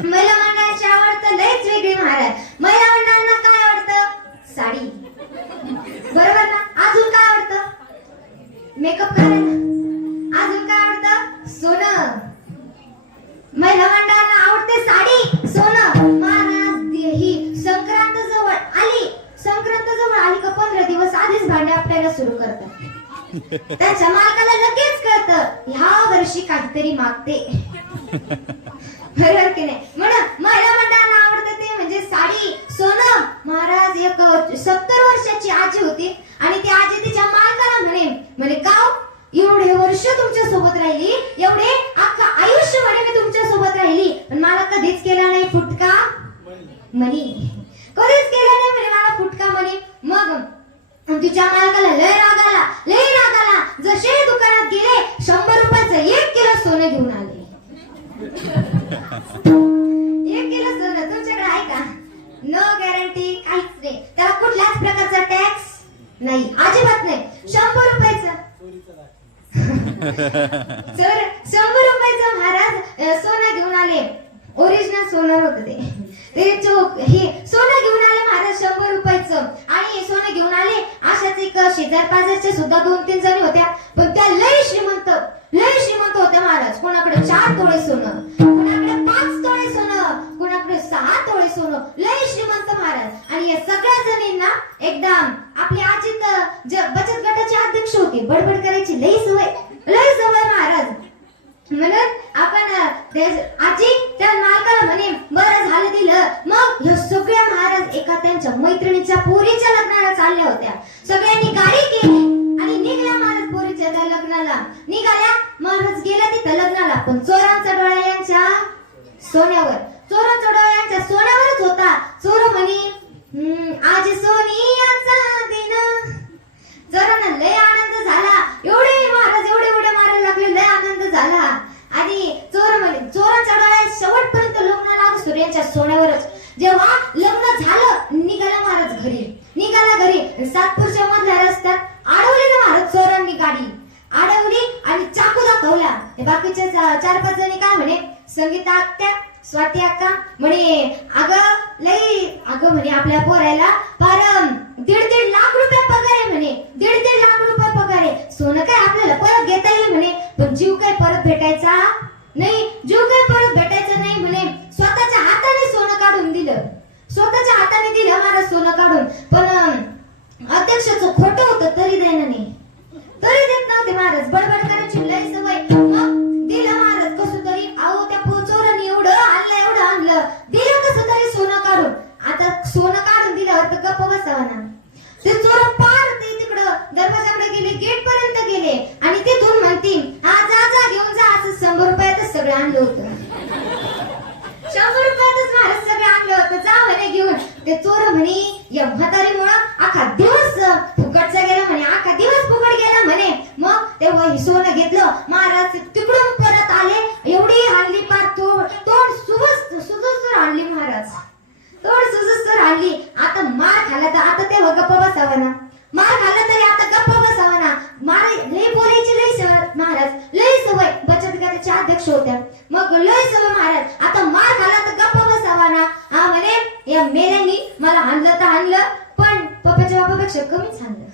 महिला मंडळांची आवड तर लयच वेगळी महाराज. महिला मंडळांना काय आवडतं? साडी. बरोबर ना? अजून काय आवडतं? मेकअप करायला. अजून काय आवडतं? सोनं. महिला मंडळांना आवडते साडी, सोनं. महाराज ही संक्रांत जवळ आली. संक्रांत जवळ आली का 15 दिवस आधीच भांडे आपल्याला सुरू करतात. त्याच्या मालकाला लगेच कळतं ह्या वर्षी काहीतरी मागते. बरोबर की नाही? म्हणून महिला मंडळांना आवडते ते म्हणजे साडी, सोनं. महाराज एक 70 वर्षाची आजी होती आणि ती आजी तिच्या मालकाला म्हणे गाव एवढे वर्ष तुमच्या सोबत राहिली, एवढे अख्खा आयुष्य म्हणे मी तुमच्या सोबत राहिली, पण मला कधीच केला नाही फुटका मनी. कधीच केला नाही म्हणे मला फुटका मनी. मग तिच्या मालकाला लय राग आला. जसे दुकानात गेले 100 रुपयाचं 1 किलो सोनं घेऊन आले. 1 किलो सोनं तुमच्याकडे आहे का? नो गॅरंटी, काहीच नाही. त्याला कुठल्याच प्रकारचा टॅक्स नाही, अजिबात नाही. 100 रुपयाचं 100 रुपयाचं महाराज सोनं घेऊन आले. ओरिजिनल सोनं होतं ते. हे सोनं घेऊन आले महाराज 100 रुपयाचं. आणि सोनं घेऊन आले. अशाच एक शेजार पाजारच्या सुद्धा 2-3 जणी होत्या. त्याची लई सवय महाराज. म्हणून आपण आजी त्या मालकाला म्हणे बरं झालं दिलं. मग ह्या सगळ्या महाराज एका त्यांच्या मैत्रिणीच्या पोरीच्या लग्नाला चालल्या होत्या. सगळ्यांनी गाडी केली आणि निघल्या महाराज पोरीच्या त्या लग्नाला. निघाल्या महाराज गेला तिथं लग्नाला. पण चोरांचा डोळा यांच्या सोन्यावर, चोरांचा डोळा यांच्या सोन्यावरच होता. चोर म्हणे आज सोनियाचा दिन. चोरांना लय आनंद झाला. एवढे महाराज एवढे मारायला लागले, लय आनंद झाला. आणि चोर म्हणे चोरांच्या डोळ्यात शेवटपर्यंत लग्न लागू सूर्याच्या सोन्यावरच. जेव्हा लग्न झालं निघाला महाराज घरी. निघाला घरी सातपूरच्या मधल्या रस्त्यात अडवली ना महाराज चोरांनी गाडी. अडवली आणि चाकू दाखवला. बाकीच्या 4-5 जणी काय म्हणे संगीता आत्या, स्वाती अक्का म्हणे अगं म्हणे आपल्या पोरायला पार 1.5 लाख रुपये पगार आहे म्हणे. 1.5 लाख रुपये पगार आहे. सोनं काय आपल्याला परत घेता येईल म्हणे, पण जीव काय परत भेटायचा नाही. जीव काय परत भेटायचा नाही म्हणे. स्वतःच्या हाताने सोनं काढून दिलं. स्वतःच्या हाताने दिलं महाराज सोनं काढून. पण अध्यक्षाचं खोटं होतं तरी देणं नाही, तरी देत नव्हते महाराज. बडबड करायची लय सवय. मग दिलं महाराज कसं तरी. अहो त्या चोरांनी एवढं आणलं दिलं कसं तरी सोनं काढून. आता सोनं काढून दिल्यावर तर गप्प बसावा ना. ते चोर पार ते तिकडं दरवाजाकडे गेले, गेट पर्यंत गेले आणि तिथून म्हणतील हा जा घेऊन जा. असं 100 रुपयातच सगळं आणलं होतं. 100 रुपयातच महाराज सगळं आणलं होतं. जा म्हणे घेऊन. ते चोर म्हणे या म्हातारीमुळं अख्खा दिवस फुकटचा गेला म्हणे, अख्खा दिवस फुकट गेला म्हणे. मग तेव्हा हे सोनं घेतलं महाराज. तिकडून परत आले. एवढी आणली पार तोंड सुजूसर आणली महाराज. तोंड सुजूसर आणली. आता मार खाल्ला तर आता तेव्हा गप्प बसावा ना. मार खाल्ला तरी आता गप्प बसावा ना. मार लय बोलायची लय सवय महाराज, लय सवय. बचत गटाच्या अध्यक्ष होत्या. मग लय सवय महाराज. आता मार खाल्ला तर गप्प बसावा ना. हा म्हणे या मेल्यांनी मला आणलं तर आणलं, पण पप्पाच्या बापापेक्षा कमीच आणलं.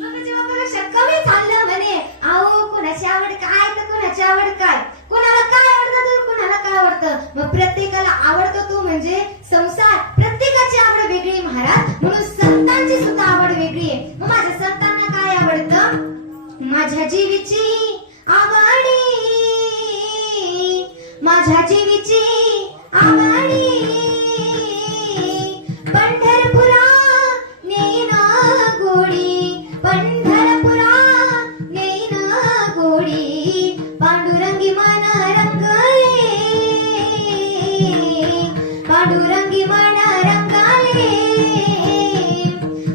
पप्पाच्या बापापेक्षा कमीच आणलं म्हणे. अहो कोणाची आवड काय तर कोणाची आवड काय. कोणाला काय आवडतं तर कोणाला काय आवडतं. मग प्रत्येकाला आवडतो तो म्हणजे संसार. प्रत्येकाची आवड वेगळी महाराज. म्हणून संतांची सुद्धा आवड वेगळी आहे. मग माझ्या संतांना काय आवडतं. माझ्या जीवीची आवडी, माझ्या जीवीची आवडी पंढरपुरा नेईना गोडी, पंढरपुरा नेईना गोडी. पांडुरंगी मन रंगले, पांडुरंगी मन रंगाले.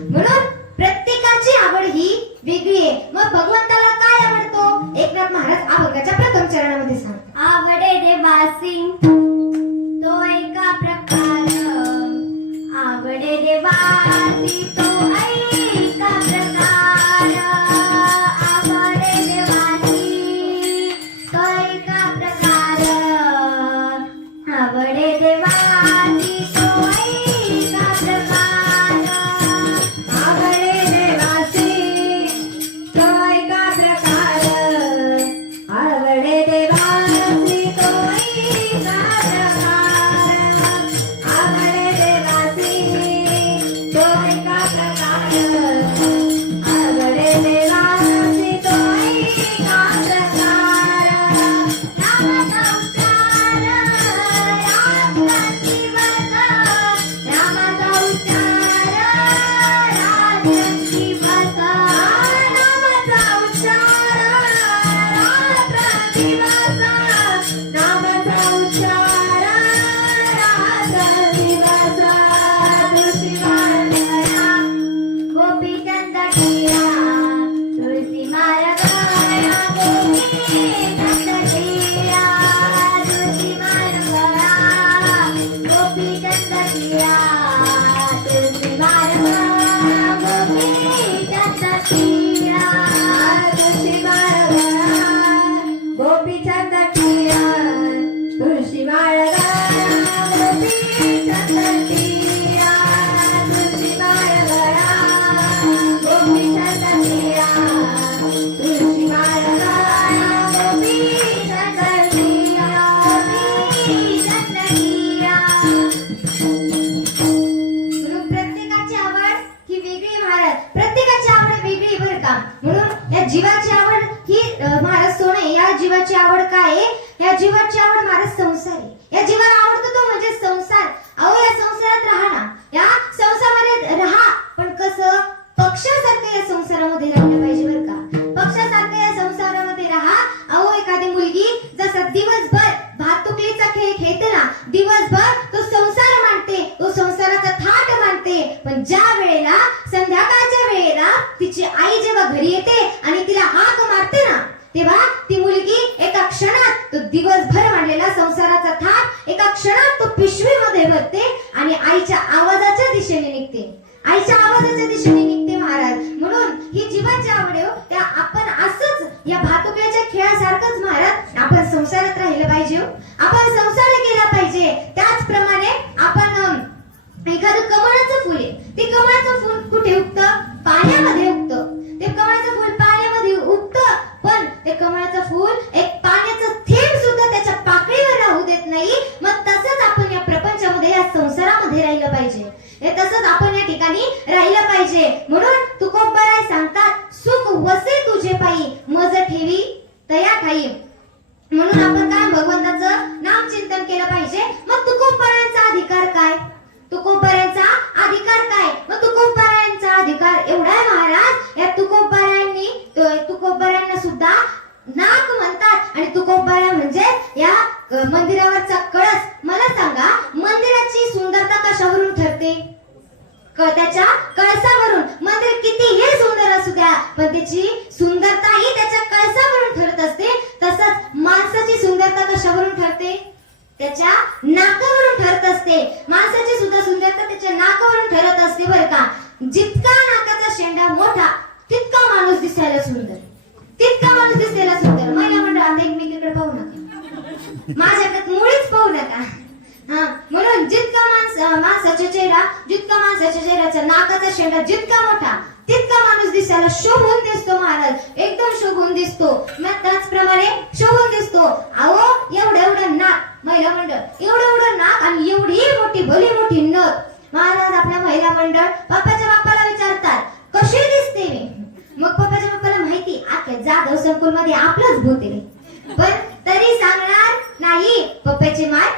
म्हणून प्रत्येकाची आवड ही वेगळी आहे. मग भगवंताला काय आवडतो. एकनाथ महाराज अभंगाच्या प्रथम चरणामध्ये सांगतात. आवडे देवासी तो जीवाची आवड ही महाराज सोने, या जीवाची आवड काय आहे? या जीवाची आवड महाराज संसार आहे. या जीवाला आवडतो तो म्हणजे संसार. अहो या संसारात राहा ना, या संसारामध्ये राहा, पण कसं पक्षासारखं या संसारामध्ये राहिलं पाहिजे बरं का. पक्षासारखं या संसारामध्ये राहा. अहो एखादी मुलगी जसा दिवसभर भातुकलीचा खेळ खेळते ना, दिवसभर तो संसार मांडते, तो संसाराचा थाट मांडते, पण ज्या वेळेला संध्याकाळच्या वेळेला तिची आई जेव्हा घरी येते आणि तिला हाक मारते ना, तेव्हा ती मुलगी एका क्षणात तो दिवसभर मांडलेला संसाराचा थाट एका क्षणात तो पिशवीमध्ये भरते आणि आईच्या आवाजाच्या दिशेने निघते, आईच्या आवाजाच्या दिशेने निघते महाराज. म्हणून ही जीवाची आवड आहे, त्या आपण असंच या भातुकल्याच्या खेळासारखंच महाराज आपण संसारात राहिलं पाहिजे, आपण संसार केला पाहिजे. त्याचप्रमाणे आपण एखादं कमळाचं फुल आहे, ते कमळाचं फुल कुठे उगतं? पाण्यामध्ये उगतं. ते कमळाचं फुल पाण्यामध्ये उगतं, पण ते कमळाचं फुल एक पाण्याचं थेंब सुद्धा त्याच्या पाकळीवर राहू देत नाही. मग तसंच आपण या प्रपंचामध्ये, या संसारामध्ये राहिलं पाहिजे, हे तसंच आपण या ठिकाणी राहिलं पाहिजे. म्हणून तुकोबाराय सांगतात, सुख वसे तुझे पायी, मज ठेवी तया ठाई. म्हणून आपण काय भगवंताचं नाम चिंतन केलं पाहिजे. मग तुकोबारायांचा अधिकार काय? तुकोबारायांचा अधिकार काय? मग तुकोबारायांचा अधिकार एवढा आहे महाराज, या तुकोबारायांना सुद्धा नाक म्हणतात. आणि तुकोबारा म्हणजे या मंदिरावरचा कळस. मला सांगा, मंदिराची सुंदरता कशावरून ठरते? त्याच्या कळसावरून. मंदिर कितीही सुंदर असू द्या, पण त्याची सुंदरता ही त्याच्या कळसावरून ठरत असते. तसंच माणसाची सुंदरता कशावरून ठरते? त्याच्या नाकावरून ठरत असते. माणसाची सुद्धा सुंदरता त्याच्या नाकावरून ठरत असते बरं का. जितका नाकाचा शेंडा मोठा तितका माणूस दिसायला सुंदर, तितका माणूस दिसायला सुंदर. महिला मंडळात एकमेकीकडे पाहू नका, माझ्याकडे मुळीच पाहू नका. म्हणून जितका माणसाचा चेहरा, जितका माणसाच्या चेहऱ्याचा नाकाचा शेंडा जितका मोठा तितका माणूस दिसायला शोभून दिसतो महाराज, एकदम शोभून दिसतो. मग त्याचप्रमाणे शोभून दिसतो. अहो एवढं नाक, महिला मंडळ एवढं नाक आणि एवढी मोठी भली मोठी नथ. महाराज आपल्या महिला मंडळ पप्पाच्या बाप्पाला विचारतात, कशी दिसते मी? मग पप्पाच्या बाप्पाला माहिती, आख्या जाधव संकुल मध्ये आपलंच भूत आहे, पण तरी सांगणार नाही, पप्पाची माय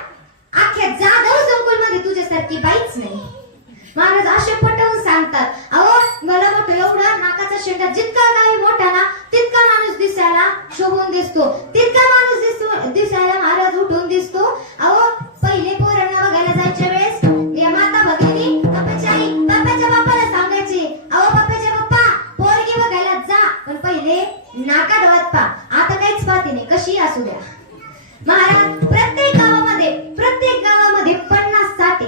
आख्या जाधव संकुल मध्ये तुझ्यासारखी बाईच नाही. महाराज असे पटवून सांगतात. अहो मला मोठं एवढं नाकाचा शेंडा जितका नाही मोठा ना, तितका माणूस दिसायला शोभून दिसतो, तितका माणूस दिसायला महाराज उठून दिसतो. अहो पहिले पोरांना बघायला जायच्या वेळेस या माता भगिनी पप्पाची आई पप्पाच्या बाप्पाला सांगायची, अहो पप्पाच्या बाप्पा पोरगी बघायला जा, पण पहिले नाका डोळ्यात पा. आता काहीच पाहते नाही, कशी असू द्या. महाराज प्रत्येक गावामध्ये 50-60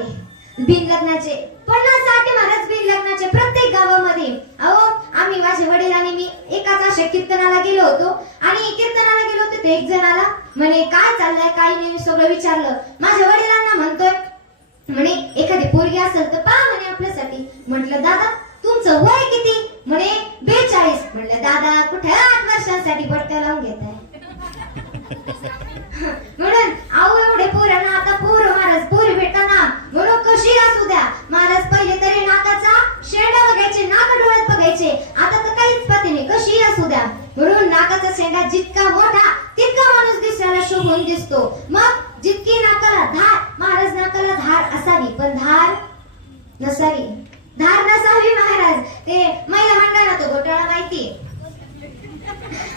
बिनलग्नाचे, 50-60 महाराज बिनलग्नाचे प्रत्येक गावामध्ये. अहो आम्ही माझ्या वडिलांनी मी एकाच अशा कीर्तनाला गेलो होतो, आणि कीर्तनाला गेलो होतो ते एक जण आला, म्हणे काय चाललंय काय नाही, सगळं विचारलं. माझ्या वडिलांना म्हणतोय, म्हणे एखादी पोरगी असेल तर पहा म्हणे आपल्यासाठी. म्हटलं दादा तुमचं वय किती? म्हणे 42. म्हटलं दादा कुठे 8 वर्षांसाठी पट्ट्या लावून घेताय? म्हणून अहो एवढे पोरांना आता महाराज पोरी भेटताना, म्हणून कशी असू द्या महाराज, पहिले तरी नाकाचा शेंडा बघायचे, नाक डोळ्यात बघायचे, आता तर काहीच पाहते नाही, कशी असू द्या. म्हणून नाकाचा शेंडा जितका मोठा तितका माणूस दिसायला शोभून दिसतो. मग जितकी नाकाला धार, महाराज नाकाला धार असावी, पण धार नसावी, धार नसावी महाराज. ते महिला मंडळाला तो घोटाळा माहिती,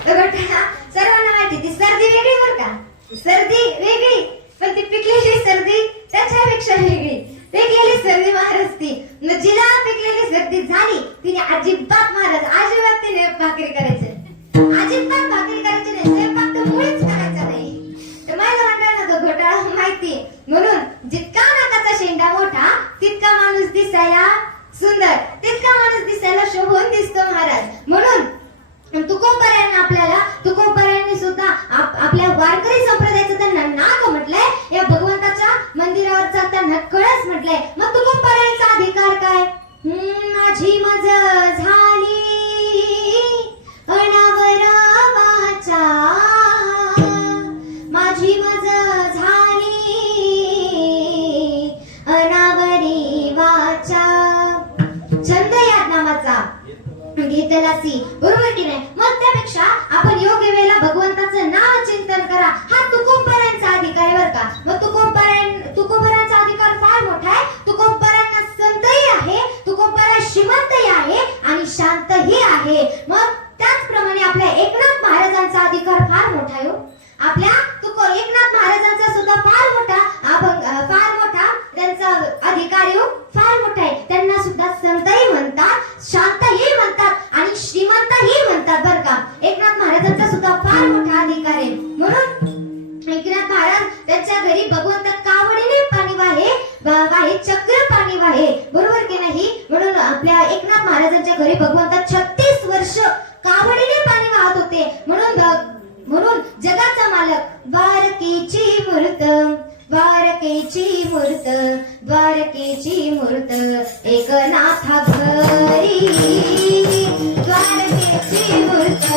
घोटाळा सर्वांना माहिती. ती सर्दी वेगळी बरं का, सर्दी वेगळी, पण ती पिकलेली सर्दी त्याच्यापेक्षा वेगळी. पिकलेली सर्दी महाराज ती, जिला पिकलेली सर्दी झाली तिने अजिबात महाराज अजिबात तिने भाकरी करायची, अजिबात भाकरी करायची नाही, स्वयंपाक तर मुळीच करायचा नाही. तर महिला मंडळाला तो घोटाळा माहिती. म्हणून जितका नाकाचा शेंडा मोठा तितका माणूस दिसायला सुंदर, तितका माणूस दिसायला शोभून दिसतो महाराज. म्हणून तुकोबारायांनी सुद्धा आपल्या वारकरी संप्रदायाचं त्यांना नाक म्हटलंय, या भगवंताच्या मंदिरावरचा त्यांना कळस म्हटलंय. मग तुकोबारायांचा अधिकार काय? माझी मज झाली विद्यलासी, बरोबर की नाही? मग त्यापेक्षा आपण योग्य वेळेला भगवंताचं नाव चिंतन करा. हा तुकोबारायांचा अधिकार आहे बरं का. मग तुकोबारायांचा अधिकार फार मोठा आहे. तुकोबारायांना संतही आहे, तुकोबारा श्रीमंतही आहे आणि शांतही आहे. मग त्याचप्रमाणे आपल्या एकनाथ महाराजांचा अधिकार फार मोठा आहे. आपल्या एकनाथ महाराजांचा सुद्धा फार मोठा त्यांचा अधिकार फार मोठा आहे. त्यांना सुद्धा संतही म्हणतात, शांतही म्हणतात आणि श्रीमंतही म्हणतात बरं का. एकनाथ महाराजांचा सुद्धा फार मोठा अधिकार आहे. म्हणून एकनाथ महाराज त्यांच्या घरी भगवंत कावडीने पाणी वाहे चक्र पाणी वाहे, बरोबर की नाही? म्हणून आपल्या एकनाथ महाराजांच्या घरी भगवंत 36 वर्ष कावडीने पाणी वाहत होते. म्हणून जगाचा मालक द्वारकेची मूर्त एकनाथा घरी, द्वारकेची मूर्त एकनाथा घरी, द्वारकेची मूर्त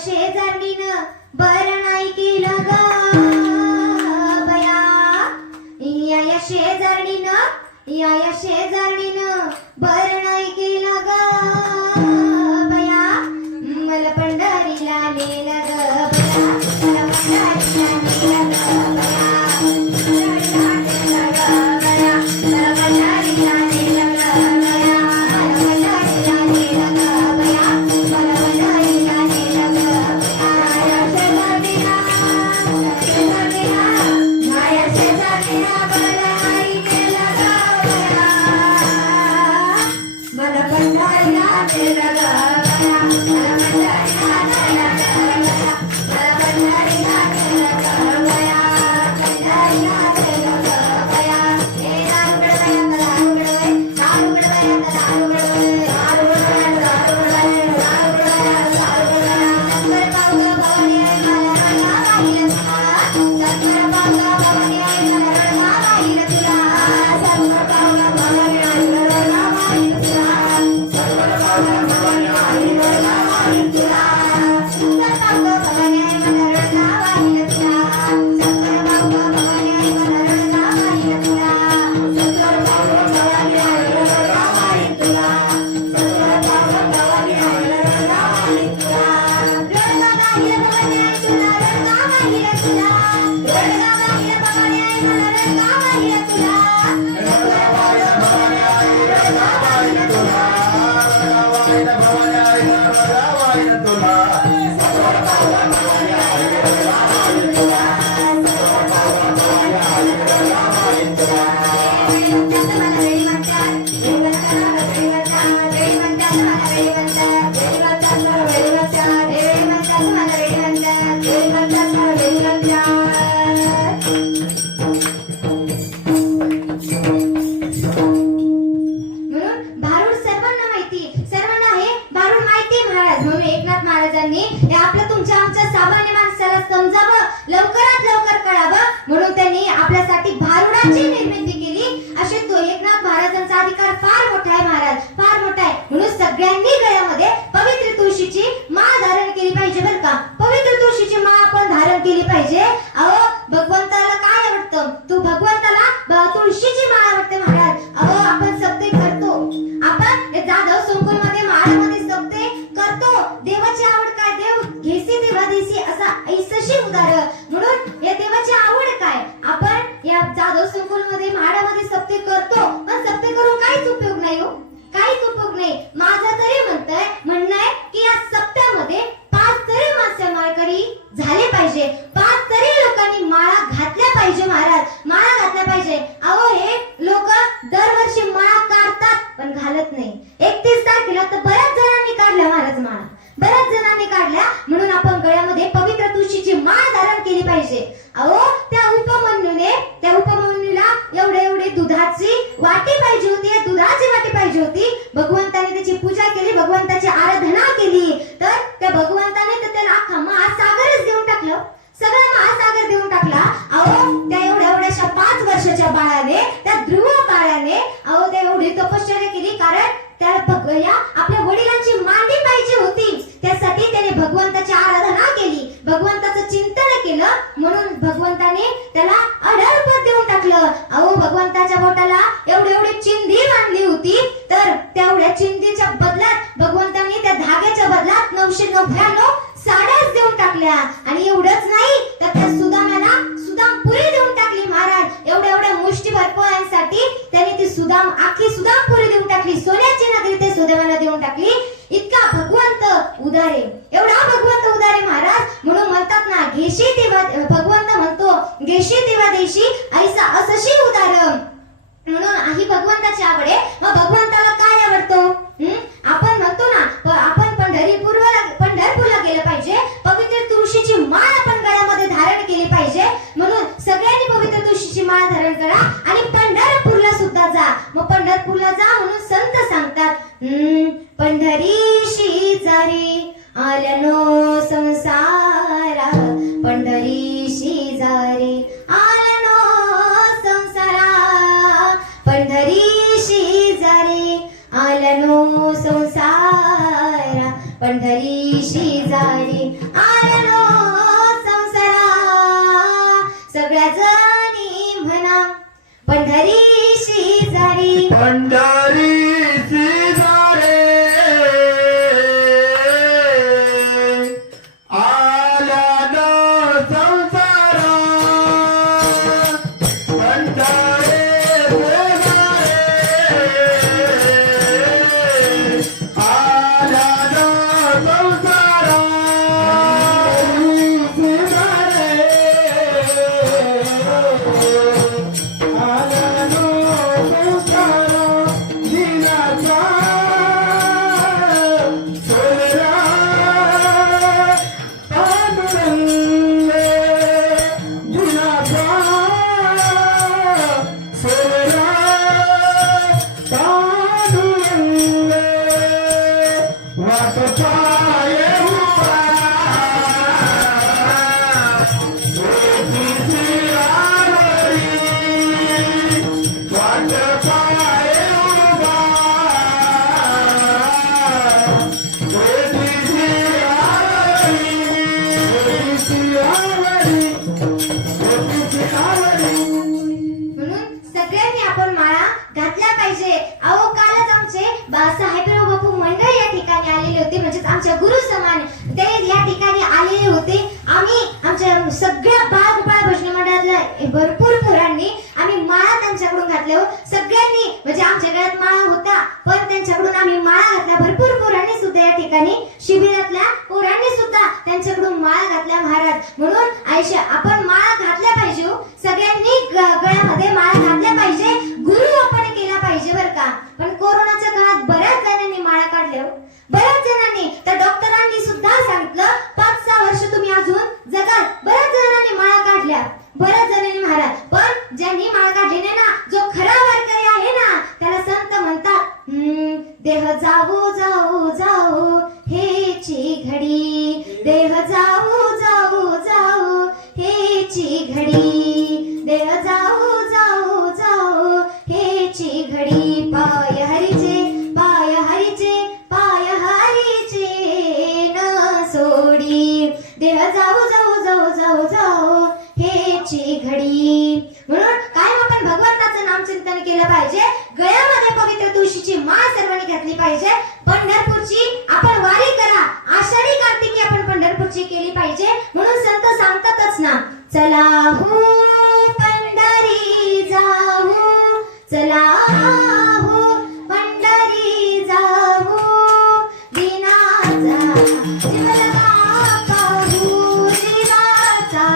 शेजारणीनं बरं नाही केलं ग बया. या शेजारणीनं बरं नाही केलं ग बया. मला पंढरीला नेलं ग बया. मला पंढरीला नेलं ग बया. Bye. हिरा तुला रडगावा हिरा भवानी आई मला रडगावा हिरा तुला म्हणून भारूड सर्वांना माहिती, सर्वांना हे भारूड माहिती महाराज. म्हणून एकनाथ महाराजांनी हे आपलं तुमच्या आमच्या सामान्य माणसाला समजावं, लवकरात लवकर कळावं म्हणून त्यांनी आपल्यासाठी भारुडाची निर्मिती केली. असे तो एकनाथ महाराजांचा अधिकार फार मोठा आहे महाराज, फार मोठा आहे. म्हणून सगळ्यांनी गळ्यामध्ये पवित्र तुळशीची माळ धारण केली पाहिजे बरं का. पवित्र तुळशीची माळ आपण धारण केली पाहिजे. अहो भगवंताला काय आवडतं, तू भगवंताला तुळशीची माळ आवडते महाराज. अहो आपण सप्ते करतो, आपण जाधव संकुल मध्ये माळामध्ये सप्ते करतो. देवाची आवड काय, देव घेसी देवा देसी असा ऐसशी उदार. म्हणून या देवाची आवड काय, आपण या जाधव संकुल मध्ये माळामध्ये सप्ते करतो. पण सप्ते करून काहीच उपयोग नाही हो, काहीच उपयोग नाही. माझं तरी म्हणणं आहे की या सप्त्यामध्ये 5 तरी मासे माळकरी झाले पाहिजे, 5 तरी लोकांनी माळा घातल्या पाहिजे महाराज, माळा घातल्या पाहिजे. अहो हे लोक दरवर्षी माळा काढतात पण घालत नाही. 31 तारखेला तर बऱ्याच जणांनी काढल्या महाराज माळा, बऱ्याच जणांनी काढल्या. म्हणून आपण गळ्यामध्ये पवित्र तुळशीची माळ धारण केली पाहिजे. अहो त्या उपमन्यूला एवढे दुधाची वाटी पाहिजे होती, दुधाची वाटी पाहिजे होती. भगवंताने त्याची पूजा केली, भगवंताची आराधना केली, तर त्या भगवंताने तर त्याला अख्खा महासागरच देऊन टाकलं, सगळा महासागर देऊन टाकला. अहो त्या एवढ्याशा 5 वर्षाच्या बाळाने, त्या ध्रुव बाळाने अहो त्या एवढी तपश्चर्या केली, कारण त्या आपल्या वडिलांची मांडी पाहिजे होती. त्यासाठी त्याने भगवंताची आराधना केली, भगवंताचं चिंतन केलं. म्हणून भगवंताने त्याला अढळपद देऊन टाकलं. अहो भगवंताच्या बोटाला एवढी चिंधी बांधली होती, तर तेवढ्या चिंधीच्या बदल्यात भगवंताने त्या धाग्याच्या बदल्यात 999 साड्याच देऊन टाकल्या. आणि एवढंच नाही तर त्या सुदामाला सुदामपुरी देऊन टाकली महाराज. एवढ्या मुष्टीभर पोळ्यांसाठी त्याने ती आखी सुदामपुरी देऊन टाकली, सोन्याची नगरी ते सुदामाला देऊन टाकली. इतका भगवंत उदारे, एवढा भगवंत उदारे महाराज. म्हणून म्हणतात ना, घेशी तेव्हा भगवंत म्हणतो, घेशी तेव्हा देशी ऐसा असशी उदार. म्हणून ही भगवंताची आवड आहे. मग भगवंताला काय आवडतो, आपण म्हणतो ना, आपण पंढरपूरला गेलं पाहिजे, पवित्र तुळशीची माळ आपण गळ्यामध्ये धारण केली पाहिजे. म्हणून सगळ्यांनी पवित्र तुळशीची माळ धारण करा आणि पंढरपूरला सुद्धा जा. मग पंढरपूरला जा म्हणून संत सांगतात, पंढरीशी जारी आल्यानो संसारा, पंढरीशी जारी आल्यानो संसारा, पंढरीशी जारी आल्यानो संसारा, पंढरीशी जारी आल्यानो संसारा. सगळ्या जणी म्हणा पंढरीशी जारी, पंढरीशी जारी आल्यानो संसारा, पंढरीशी सगळ्या बाळगोपाळ भजनी मंडळातल्या भरपूर पोरांनी आम्ही माळा त्यांच्याकडून घातल्या हो. सगळ्यांनी म्हणजे आमच्या गळ्यात माळा होता पण त्यांच्याकडून आम्ही माळा घातल्या. भरपूर पोरांनी सुद्धा या ठिकाणी शिबिरातल्या पोरांनी सुद्धा त्यांच्याकडून माळा घातल्या महाराज. म्हणून आयुष्य आपण माळा घातल्या पाहिजे हो. सगळ्यांनी गळ्यामध्ये माळा घातल्या पाहिजे. गुरु आपण केला पाहिजे बरं का. पण कोरोनाच्या काळात बऱ्याच जणांनी माळा काढल्या हो. बऱ्याच जणांनी तर डॉक्टरांनी सुद्धा सांगितलं 5-6 वर्ष तुम्ही अजून जगाल. बऱ्याच जणांनी माळा काढल्या बऱ्याच जणांनी महाराज. पण ज्यांनी माळा काढली नाही ना जो खरा वारकरी आहे ना त्याला संत म्हणतात देह जाऊ जाऊ जाऊ हेची घडी. देह जाऊ जाऊ जाऊ हेची घडी. देह जाऊ जाऊ जाऊ हेची घडी. पाय हरीचे पाय हरीचे पाय हरीचे न सोडी. देह जाऊ जाऊ जाऊ जाऊ जाऊ हेची घडी. म्हणून काय आपण भगवंताचं नामचिंतन केलं पाहिजे. गळ्यामध्ये पवित्र तुळशीची माळ सर्वांनी घातली पाहिजे. पंढरपूरची आपण वारी करा. आषाढी कार्तिकी आपण पंढरपूरची केली पाहिजे. म्हणून संत सांगतातच ना चला हो पंढरी जाऊ. चला हो पंढरी जाऊ. दिनाचा जीवलगा पाहू. दिनाचा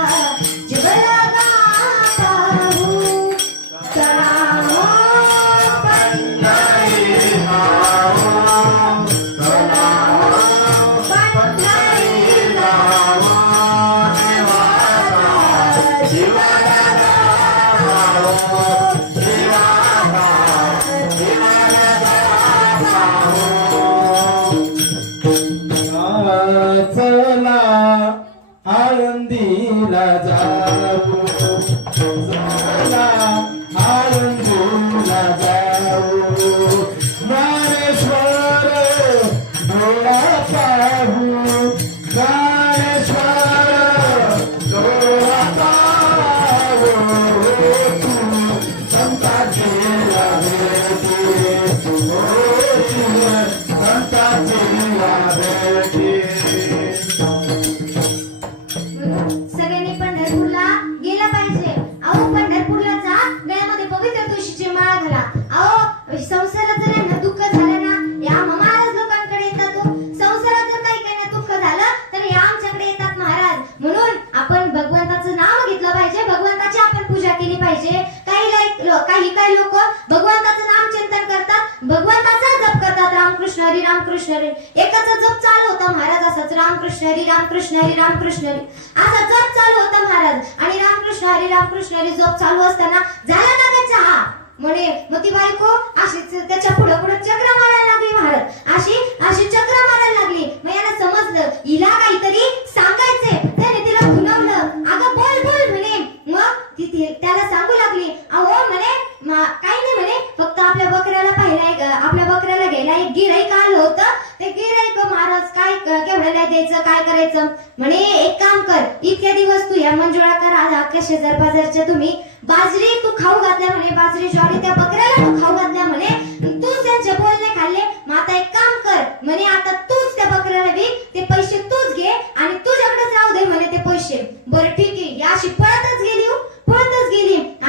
जीवलगा पाहू. चला हो पंढरी जाऊ. चला हो पंढरी जाऊ. चला आळंदीला जाऊ. चला आळंदीला जाऊ. ज्ञानेश्वर डोळा पाहू. ज्ञानेश्वर डोळा पाहू. संताची भेटी. संताची भेटी. सगळ्यांनी पंढरपूरला गेलं पाहिजे. अहो पंढरपूरला जा. गळ्यामध्ये पवित्र तुळशीची माळ घाला. अहो संसारात जर यांना दुःख झालं ना या महाराज लोकांकडे येतात हो. संसारात जर काही काही दुःख झालं तर या आमच्याकडे येतात महाराज. म्हणून आपण भगवंताचं नाव घेतलं पाहिजे. भगवंताची आपण पूजा केली पाहिजे. काही लोक भगवंताचं नाम चिंतन करतात. भगवंताचा जप करतात. रामकृष्ण हरी रामकृष्ण हरी. एकाचा जप चालू होता महाराज असाच रामकृष्ण हरी रामकृष्ण हरी रामकृष्ण हरी असा जप चालू होता महाराज. आणि रामकृष्ण हरी जप चालू असताना झाला ना का चहा म्हणे. मग ती बायको अशीच त्याच्या पुढे पुढे चक्र मारायला लागली महाराज. अशी चक्र मारायला लागली. मग याला समजलं हिला काहीतरी सांगायचंय. त्याने तिला खुणवलं. अगं बोल बोल म्हणे. मग ती त्याला सांगू लागली अहो म्हणे काही नाही म्हणे फक्त आपल्या बकऱ्याला आपल्या बकऱ्याला घ्यायला एक गिऱ्हाईक आलं होतं. ते गिऱ्हाईक महाराज काय केवढ्याला द्यायचं काय करायचं म्हणे. एक काम कर इतक्या दिवस तू या मंजुळाकर अख्ख्या शेजार पाजारच्या तुम्ही बाजरी तू खाऊ घातल्या म्हणे. बाजरी ज्वारी त्या बकऱ्याला तू खाऊ घातल्या म्हणे. तूच त्यांचे बोलणे खाल्ले. मग आता एक काम कर म्हणे आता तूच त्या बकऱ्याला विक. ते पैसे तूच घे आणि तुझ्याकडेच राहू दे म्हणे ते पैसे. बरं ठीक आहे. याशी पळतच गेली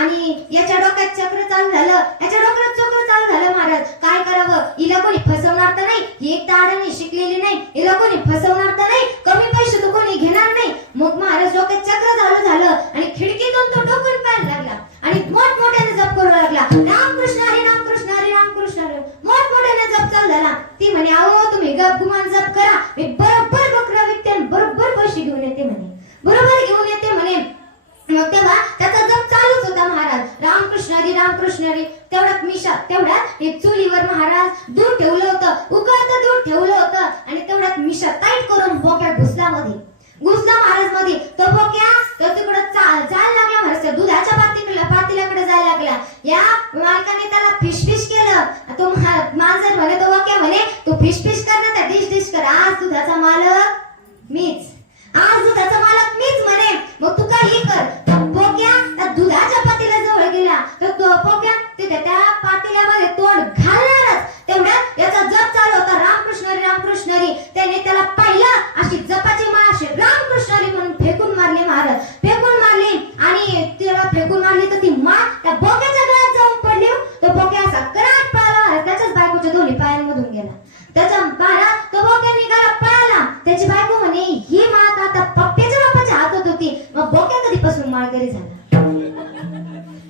आणि याच्या डोक्यात चक्र चालू झालं. याच्या डोक्यात चक्र चालू झालं महाराज. काय करावं. हिला कोणी फसवणार तर नाही. ही एक ताडाने शिकलेली नाही. हिला कोणी फसवणार तर नाही. कमी पैसे तो कोणी घेणार नाही. मग महाराज डोक्यात चक्र चालू झालं आणि खिडकीतून तो डोकून पाहायला लागला आणि मोठमोठ्याने जप करू लागला. रामकृष्ण हरी रामकृष्ण हरी रामकृष्ण हरी. मोठमोठ्याने जप चालू झाला. ती म्हणे अहो तुम्ही गप गुमान जप करा. मी बरोबर बकरा विकते आणि बरोबर पैसे घेऊन येते म्हणे. बरोबर घेऊन येते म्हणे. मग गोक्या कधीपासून माळकरी झाला?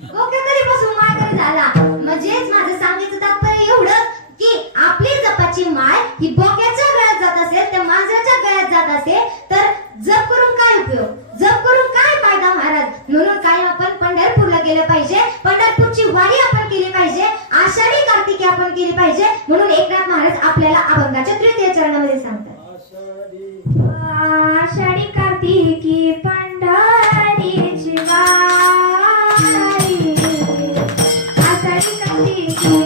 गोक्या कधीपासून माळकरी झाला? म्हणजेच माझं सांगायचं तात्पर्य एवढं की आपली जपाची माळ ही बोक्याच्या गळ्यात जात असेल, त्या मांजराच्या गळ्यात जात असेल, तर जप करून काय उपयोग, जप करून काय फायदा महाराज? म्हणून काय आपण पंढरपूरला गेलं पाहिजे, पंढरपूरची वारी आपण केली पाहिजे, आषाढी कार्तिकी आपण केली पाहिजे. म्हणून एकनाथ महाराज आपल्याला अभंगाच्या तृतीय चरणामध्ये सांगतात, आषाढी कार्तिकी पंढरीची वारी, आषाढी कार्तिकी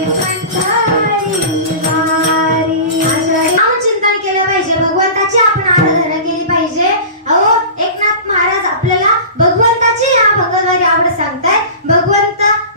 पंढरीची वारी. आषाढी नामचिंतन केलं पाहिजे, भगवंताची आपण आराधना केली पाहिजे. अहो एकनाथ महाराज आपल्याला भगवंताची या भगवद्वारी आवड सांगतायत.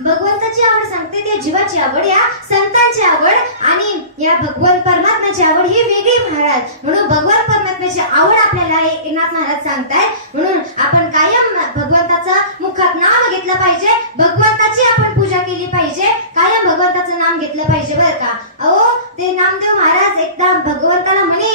भगवंताची आवड सांगते, त्या जीवाची आवड, या संतांची आवड आणि या भगवंत परमात्म्याची आवड ही वेगळी महाराज. म्हणून भगवंत परमात्म्याची आवड आपल्याला एकनाथ महाराज सांगतायत. म्हणून आपण कायम भगवंताचं मुखात नाम घेतलं पाहिजे, भगवंताची आपण पूजा केली पाहिजे, कायम भगवंताचं नाम घेतलं पाहिजे बरं का. अहो ते नामदेव महाराज एकदा भगवंताला म्हणे,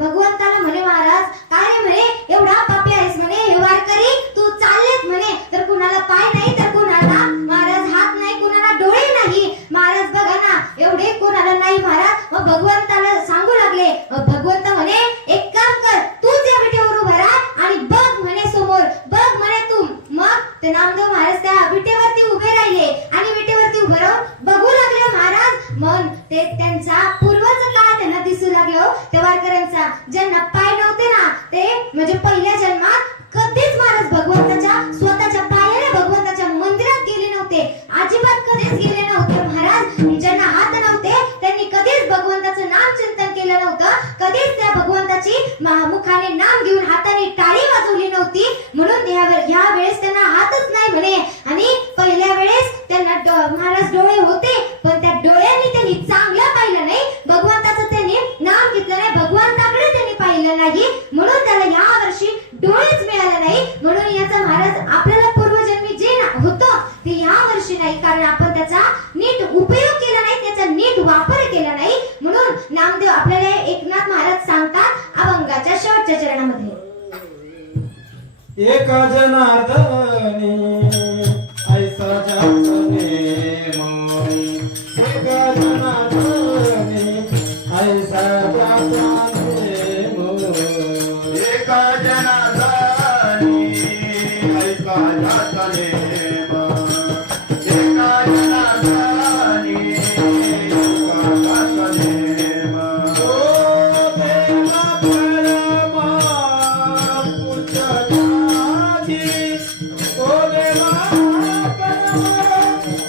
भगवंताला म्हणे महाराज काय रे म्हणे एवढा पापी आहेस म्हणे, हे वारकरी तू चाललेत म्हणे, तर कुणाला पाय नाही तर कुणाला महाराज हात नाही, कुणाला डोळे नाही महाराज, बघा ना एवढे कुणाला नाही महाराज. मग भगवंताला सांगू लागले, भगवंत म्हणे एक काम कर, तूच या विटेवर उभा राहा आणि बघ म्हणे समोर, बघ म्हणे तू. मग ते नामदेव महाराज त्या विटेवरती उभे राहिले आणि विटेवरती उभे राहून बघू लागले महाराज. मग ते त्यांचा पूर्वज काळ त्यांना दिसू लागलो, त्या वारकऱ्यांचा. ज्यांना पाय नव्हते ना ते म्हणजे पहिल्या जन्मात कधीच महाराज भगवंताच्या स्वतःच्या पायाने भगवंताच्या मंदिरात गेले नव्हते, अजिबात कधीच गेले नव्हते महाराज. ज्यांना हात नव्हते त्यांनी कधीच भगवंताचं नाम चिंतन केलं नव्हतं, कधीच त्या भगवंताची मुखाने नाम घेऊन हाताने टाळी वाजवली नव्हती. म्हणून ह्या वेळेस त्यांना हातच नाही म्हणे. आणि पहिल्या वेळेस त्यांना महाराज डोळे होते, पण त्या डोळ्यांनी त्यांनी चांगलं पाहिलं नाही, भगवंताचं त्यांनी नाम घेतलं नाही, भगवंताकडे त्यांनी पाहिलं नाही. म्हणून त्याला या वर्षी डोळेच मिळाले नाही. म्हणून याचा महाराज आपल्याला पूर्वजन्मी जे होतं ते या वर्षी नाही, कारण आपण त्याचा नीट उपयोग केला नाही, त्याचा नीट वापर केला नाही. म्हणून नामदेव आपल्याला एकनाथ महाराज सांगतात अभंगाच्या शेवटच्या चरणामध्ये, एक जनार्दनी ऐसा जात नेम, एक जनार्दनी ऐसा जात नेम, एक जनार्दनी ऐसा जात नेम, एक जनार्दनी ऐसा जात नेम. ओ देवा परमा पूजनाची, ओ देवा परमा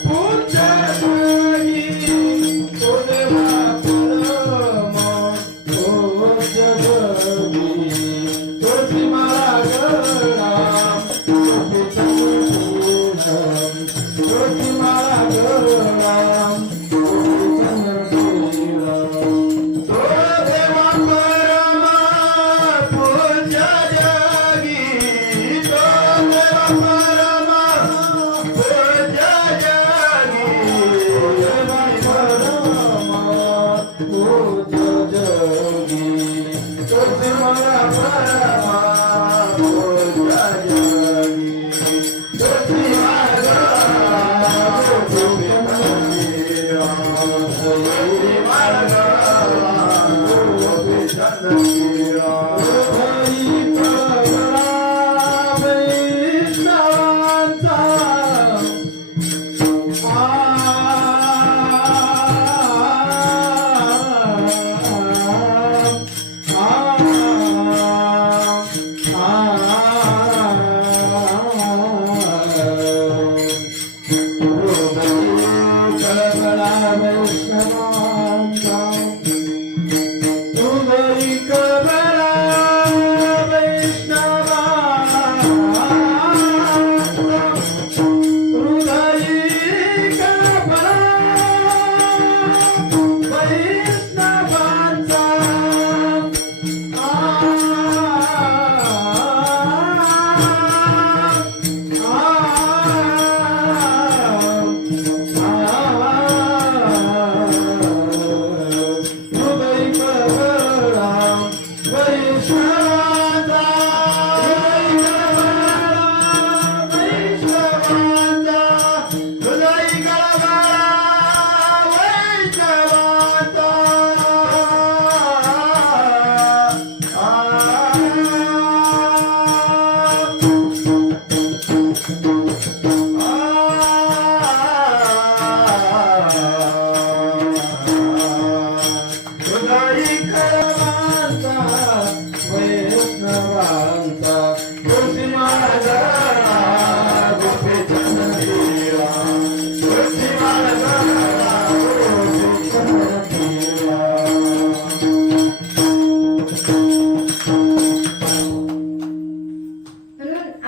पूजनाची, ओ देवा परमा पूजनाची, तुझी मला गणाम, तुझी मला गणाम, तो देवा परमा पूज्य जगी, तो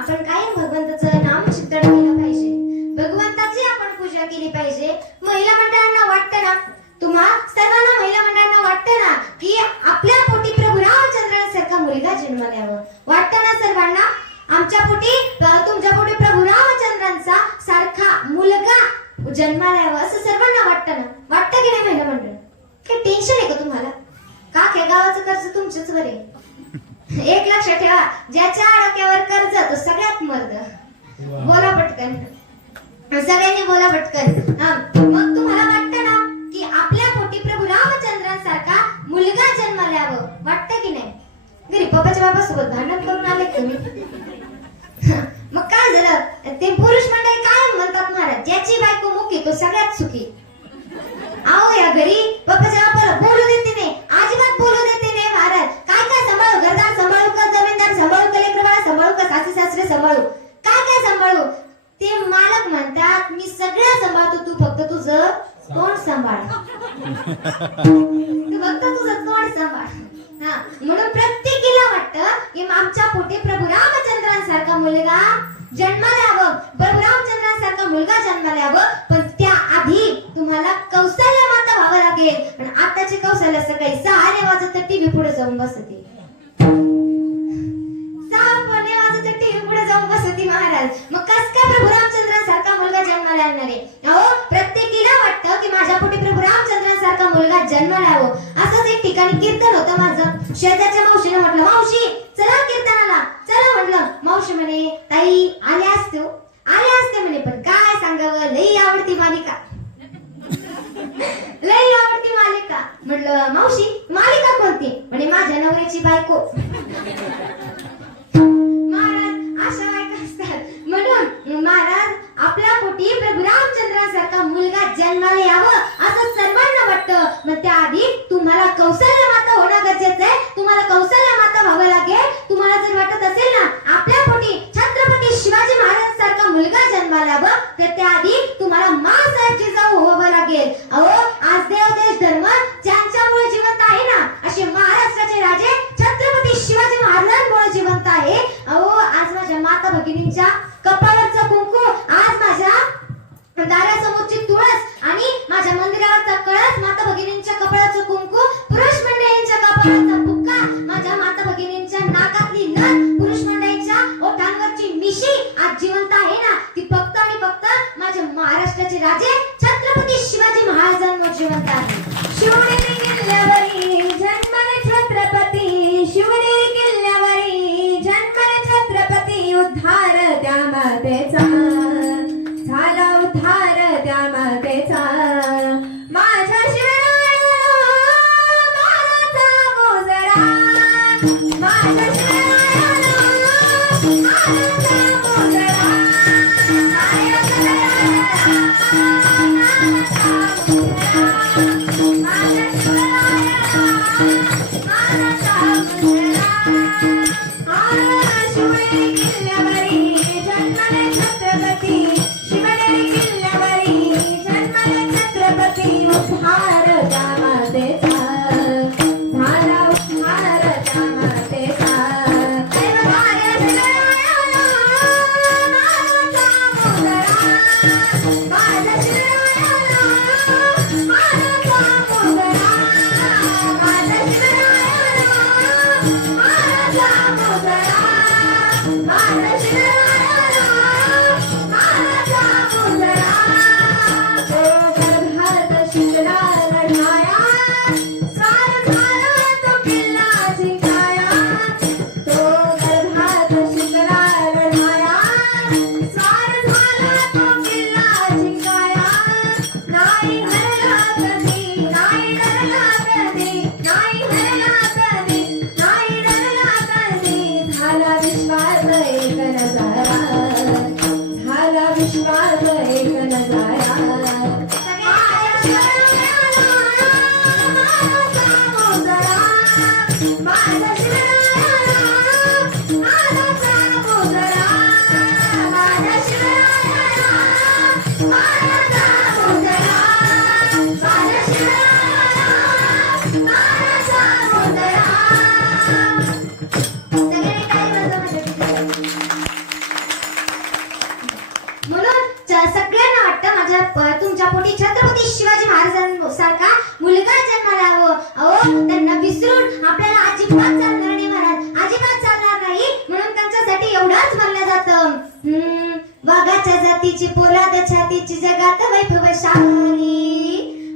आपण कायम भगवंताचं नाम चिंतन केलं पाहिजे, भगवंताची आपण पूजा केली पाहिजे. महिला मंडळांना वाटतं ना, तुम्हा सर्वांना महिला मंडळांना वाटतं ना की आपल्या पोटी प्रभू रामचंद्रांसारखा मुलगा जन्माला यावं. वाटतं ना सर्वांना? आमच्या पोटी तुमच्या पोटी प्रभू रामचंद्रांचा सारखा मुलगा जन्माला यावं असं सर्वांना वाटतं ना? वाटतं की नाही महिला मंडळ? काही टेन्शन आहे का तुम्हाला? का काय गावाचं कर्ज तुमच्याच वर आहे. एक लक्षात ठेवा, ज्याच्या डोक्यावर कर्ज तो सगळ्यात मर्द. बोला पटकन, सगळ्यांनी बोला पटकन. मग तुम्हाला वाटतं ना की आपल्या पोटी प्रभू रामचंद्रांसारखा मुलगा जन्माला यावं? वाटतं की नाही? घरी पप्पाच्या बाबासोबत भांडण करून आले तुम्ही. मग काय झालं? ते पुरुष मंडळी काय म्हणतात महाराज, ज्याची बायको मुकी तो सगळ्यात सुखी. आओ या घरी पप्पाच्या बापाला बोलू देते नाही, अजिबात बोलू देते नाही महाराज. काय काय सांभाळू? घरदार सांभाळू का, जमीनदार सांभाळू का, लेकरबाळा सांभाळू का, सासू सासरे सांभाळू, काय काय सांभाळू? ते मालक म्हणतात मी सगळं सांभाळतो, तू फक्त तुझं तोंड सांभाळ. तू फक्त तुझं तोंड सांभाळ. हा, म्हणून प्रत्येकीला वाटतं की आमच्या पोटी प्रभू रामचंद्रांसारखा मुलगा जन्माला यावं, प्रभू रामचंद्रांसारखा मुलगा जन्माला यावं. पण त्या आधी तुम्हाला कौशल्य माता व्हावं लागेल. पण आताची कौशल्य सकाळी 6 वाजता टीव्ही पुढे जाऊन बसते, 6 वाजता टीव्ही पुढे जाऊन बसते महाराज. मग कस काय प्रभू रामचंद्रांसारखा मुलगा जन्माला येणार आहे? अहो, प्रत्येकीला वाटतं की माझ्या पोटी प्रभू रामचंद्रांसारखा मुलगा जन्माला यावं. असंच एक ठिकाणी कीर्तन होतं माझं. शेजारच्या मावशीने म्हटलं, मावशी चला कीर्तनाला. चला म्हटलं. मावशी म्हणे, ताई आले असते हो, आले असते म्हणे, पण काय सांगावं, लई आवडती मालिका, लई आवडती मालिका. म्हटलं मावशी मालिका कोणती? म्हणे माझ्या नवऱ्याची बायको. महाराज अशा बायका असतात. म्हणून महाराज आपल्या पोटी प्रभू रामचंद्रांसारखा मुलगा जन्माला यावं असं सर्वांना वाटतं. मग त्याआधी तुम्हाला कौशल्य माता होणं गरजेचं आहे. तुम्हाला कौशल्य माता व्हावं लागेल. तुम्हाला जर वाटत असेल ना आपल्या पोटी छत्रपती शिवाजी महाराजांसारखा मुलगा जन्माला यावं, तर त्याआधी तुम्हाला माँसाहेब जिजाऊ व्हावं लागेल. अहो, आज देव देश धर्म ज्यांच्यामुळे जिवंत आहे ना, असे महाराष्ट्राचे राजे छत्रपती शिवाजी महाराजांमुळे जिवंत आहे. अहो, आज माझ्या माता भगिनींच्या कपाळाचं कुंकू, आज माझ्या दारासमोरची तुळस आणि माझ्या मंदिरावरचा कळस, माता भगिनींच्या कपाळाचं कुंकू, पुरुष मंडळींच्या कपाळाचा बुक्का, माझ्या माता भगिनींच्या नाकातली नथ, पुरुष मंडळींच्या ओठांवरची मिशी आज जिवंत आहे ना, ती फक्त आणि फक्त माझ्या महाराष्ट्राचे राजे छत्रपती शिवाजी महाराजांमुळे जिवंत आहे. शिवनेरी किल्ल्यावरी जन्मले छत्रपती, शिवनेरी किल्ल्यावरी जन्मले छत्रपती. उद्धार त्या मातेचा झाला, उद्धार त्या मातेचा. माझ्या शिवराया मानाचा मोजरा, माझ्या शिवराया मानाचा मोजरा. शिवनेरी किल्ल्यावरी जन्मले छत्रपती, शिवनेरी किल्ल्यावरी जन्मले छत्रपती. उद्धार त्या मातेचा झाला, उद्धार त्या मातेचा. माझ्या शिवराया मानाचा मोजरा, माझ्या शिवराया मानाचा मोजरा, माझ्या शिवराया मानाचा मोजरा, माझ्या शिवराया मानाचा मोजरा. तो गर्भात शिकला लढाया, सार झाला तो किल्ला जिंकाया. तो गर्भात शिकला लढाया, सार झाला तो किल्ला जिंकाया. नाही हरला कधी, नाही डरला कधी, नाही हरला कधी, नाही डरला कधी. झाला विश्वास एक नजारा, झाला विश्वास एक नजारा. माझ्या शिवरायाला मानाचा मोजरा, माझ्या शिवरायाला मानाचा मोजरा, माझ्या शिवरायाला मानाचा मोजरा, माझ्या शिवरायाला मानाचा मोजरा. सगळ्यांनी टाळी वाजवा माझ्यासाठी. वाघाच्या जातीची पोलाद छातीची जगात वैभवशाली,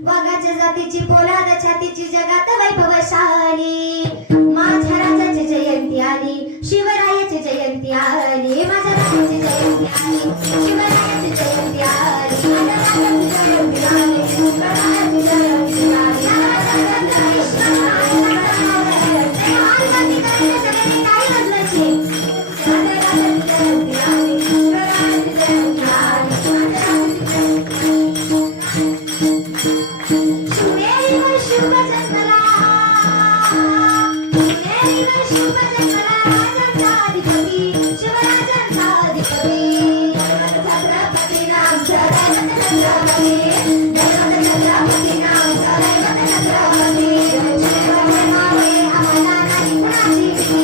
वाघाच्या जातीची पोलाद छातीची जगात वैभवशाली. माझ्या राजाची जयंती आली, शिवरायाची जयंती आली, माझ्या राजाची जयंती आली, शिवरायाची जयंती आली, माझ्या राजाची जयंती आली, शिवरायाची जयंती आली. काय वाजवायचे? माझ्या राजाची जयंती आली, शिवरायाची जयंती आली, माझ्या राजाची जयंती आली. शिवनेरी वर शुभ जन्मला, शिवनेरी वर शुभ जन्मला, राजांचा अधिपती, शिवराजांचा अधिपती, छत्रपती नामचा दैवत छत्रपती, दैवत छत्रपती नामचा दैवत छत्रपती. शिवाचे मावळे आम्हाला नाही कुणाची भीती,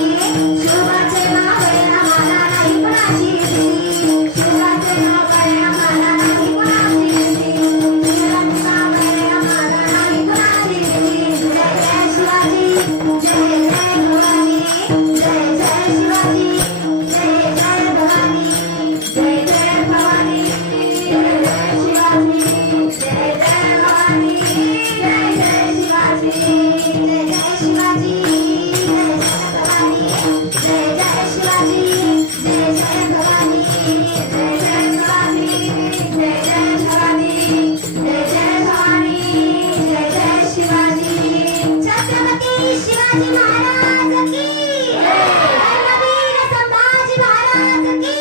शिवाचे मावळे आम्हाला नाही कुणाची भीती, शिवाचे मावळे आम्हाला नाही कुणाची भीती, शिवाचे मावळे आम्हाला नाही कुणाची भीती. जय जय शिवाजी, जय जय भवानी, जय जय शिवाजी, जय जय भवानी, जय जय भवानी, जय जय शिवाजी, जय जय भवानी, जय जय शिवाजी, जय जय शिवाजी, जय जय भवानी, जय जय शिवाजी, जय जय भवानी, जय जय शिवाजी, जय जय भवानी, जय जय भवानी, जय जय शिवाजी. छत्रपती शिवाजी महाराज की धर्मवीर संभाजी महाराज की.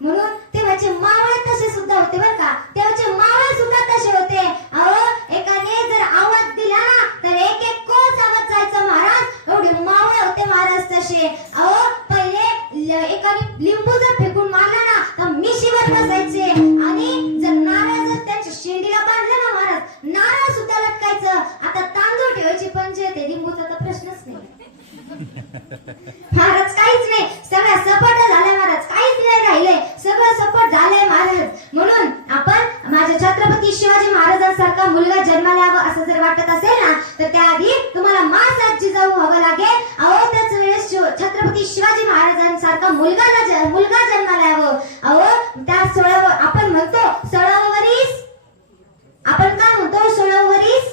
म्हणून तेव्हाचे मावळे तसे सुद्धा होते बरं का, तेव्हाचे मावळे सुद्धा तसे होते. अहो एकाने जर आवाज दिला ना तर एक एक कोस आवाज जायचा महाराज, एवढे मावळे होते महाराज तसे. अहो पहिले एकाने लिंबू जर फेकून मारला ना तर मिशीवर बसायचे, आणि जर नारळ जर त्यांच्या शेंडीला बांधलं ना महाराज, नारळ सुद्धा लटकायचं. आता तांदूळ ठेवायची पंचायत आहे, लिंबूचा तर प्रश्नच नाही महाराज, काहीच नाही. सगळ्या सपाट झाल्या महाराज, काहीच नाही राहिलंय, सगळं सपाट झालंय महाराज. म्हणून आपण माझ्या छत्रपती शिवाजी महाराजांसारखा मुलगा जन्माला यावा असं जर वाटत असेल ना तर त्याआधी तुम्हाला मासाची जाऊ व्हावं लागेल. अहो त्याच वेळेस छत्रपती शिवाजी महाराजांसारखा मुलगा जन्माला यावं. अहो त्या 16 आपण म्हणतो 16 वरीस, आपण काय म्हणतो 16 वरीस,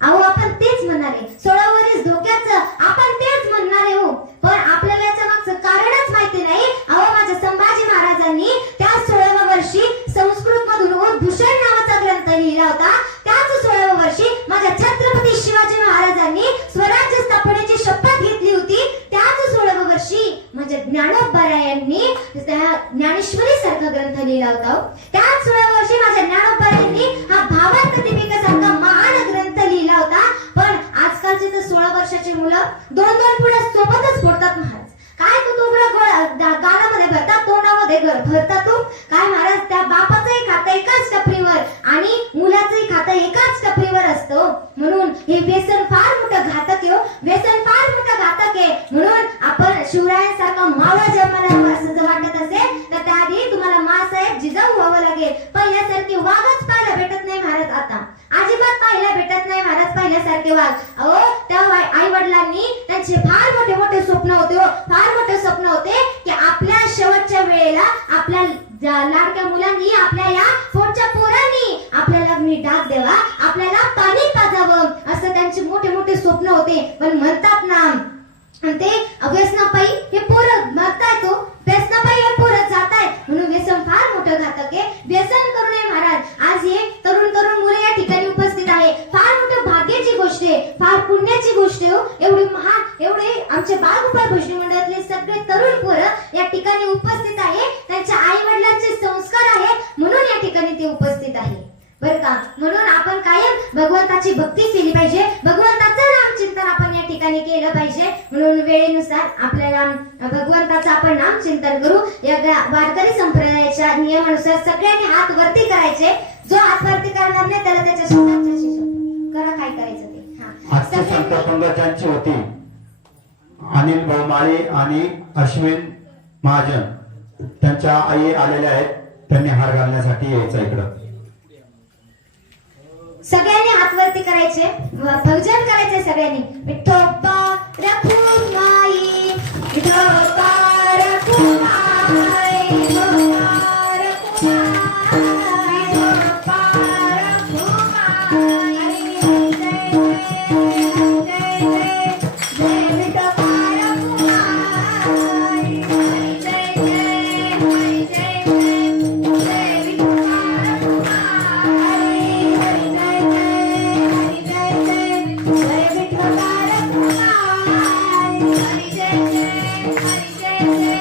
अहो आपण तेच म्हणणार आहे 16 वरीस धोक्याचं, आपण तेच म्हणणार आहे हो. पण आपल्याला याच्या मागचं कारणच माहिती नाही. अहो माझ्या संभाजी महाराजांनी त्या 16व्या वर्षी संस्कृत मधून उद्भूषण नावाचा ग्रंथ लिहिला होता. त्याच 16व्या वर्षी माझ्या छत्रपती शिवाजी महाराजांनी स्वराज्य स्थापनेची शपथ घेतली होती. त्याच 16व्या वर्षी माझ्या ज्ञानोबारायांनी ज्ञानेश्वरी सारखा ग्रंथ लिहिला होता. त्याच 16व्या वर्षी माझ्या ज्ञानोबारायांनी हा भावार्थ दीपिका सारखा महान ग्रंथ लिहिला होता. पण आजकालचे तर 16 वर्षाची मुलं 2-2 पुढे सोबतच फोडतात महाराज. काय तू गालामध्ये भरतात, तोंडामध्ये भरतात तू काय महाराज. त्या बापाचंही खातं एकाच टपरीवर आणि मुलाचंही खातं एकाच टपरीवर असतं. म्हणून हे व्यसन फार मोठं घातक आहे, व्यसन फार मोठं घातक आहे. म्हणून आपण शिवरायांसारखा मावळा जन्माला यावा असं जर वाटत असेल तर त्याआधी तुम्हाला मासाहेब जिजाऊ व्हावं लागेल. पहिल्यासारखी वाघच पाहायला भेटत नाही महाराज, आता अजिबात पाहायला भेटत नाही महाराज पहिल्यासारखे वाघ. अहो त्या आई वडिलांनी त्यांचे फार मोठे मोठे स्वप्न होते, फार मोठे स्वप्न होते की आपल्या शेवटच्या वेळेला आपल्या लाडक्या मुलांनी, आपल्या या पोटच्या पोरांनी आपल्याला डाक द्यावा, आपल्याला पाणी पाजावं, असं त्यांचे मोठे मोठे स्वप्न होते. पण म्हणतात ना ते व्यसनापायी हे पोरं मरतायत, व्यसनापायी हे पोरं जातायत. म्हणून व्यसन फार मोठं घातक आहे, व्यसन करू नये महाराज. आज हे तरुण मुले या ठिकाणी उपस्थित आहे, फार मोठं भाग्याची गोष्ट आहे, फार पुण्याची गोष्ट आहे. एवढे महान, एवढे आमचे बालगोपाळ भजनी मंडळातले सगळे तरुण पोरं या ठिकाणी उपस्थित आहे. त्यांच्या आई वडिलांचे संस्कार आहेत म्हणून या ठिकाणी ते उपस्थित आहे बरं का. म्हणून आपण कायम भगवंताची भक्ती केली पाहिजे, भगवंताचं नामचिंतन आपण या ठिकाणी केलं पाहिजे. म्हणून वेळेनुसार आपल्याला भगवंताचं आपण नामचिंतन करू. या वारकरी संप्रदायाच्या नियमानुसार सगळ्यांनी हात वरती करायचे. जो हात वरती करणार नाही त्याला त्याच्या शब्दाची करा काय करायचं ते. आजची संतपंग त्यांची होती अनिल भाऊमाळे आणि अश्विन महाजन, त्यांच्या आई आलेल्या आहेत, त्यांनी हार घालण्यासाठी यायचं इकडं. सगळ्यांनी हात वरती करायचे, भजन करायचे सगळ्यांनी. विठोबा रखुमाई, विठोबा रखुमाई. Bye.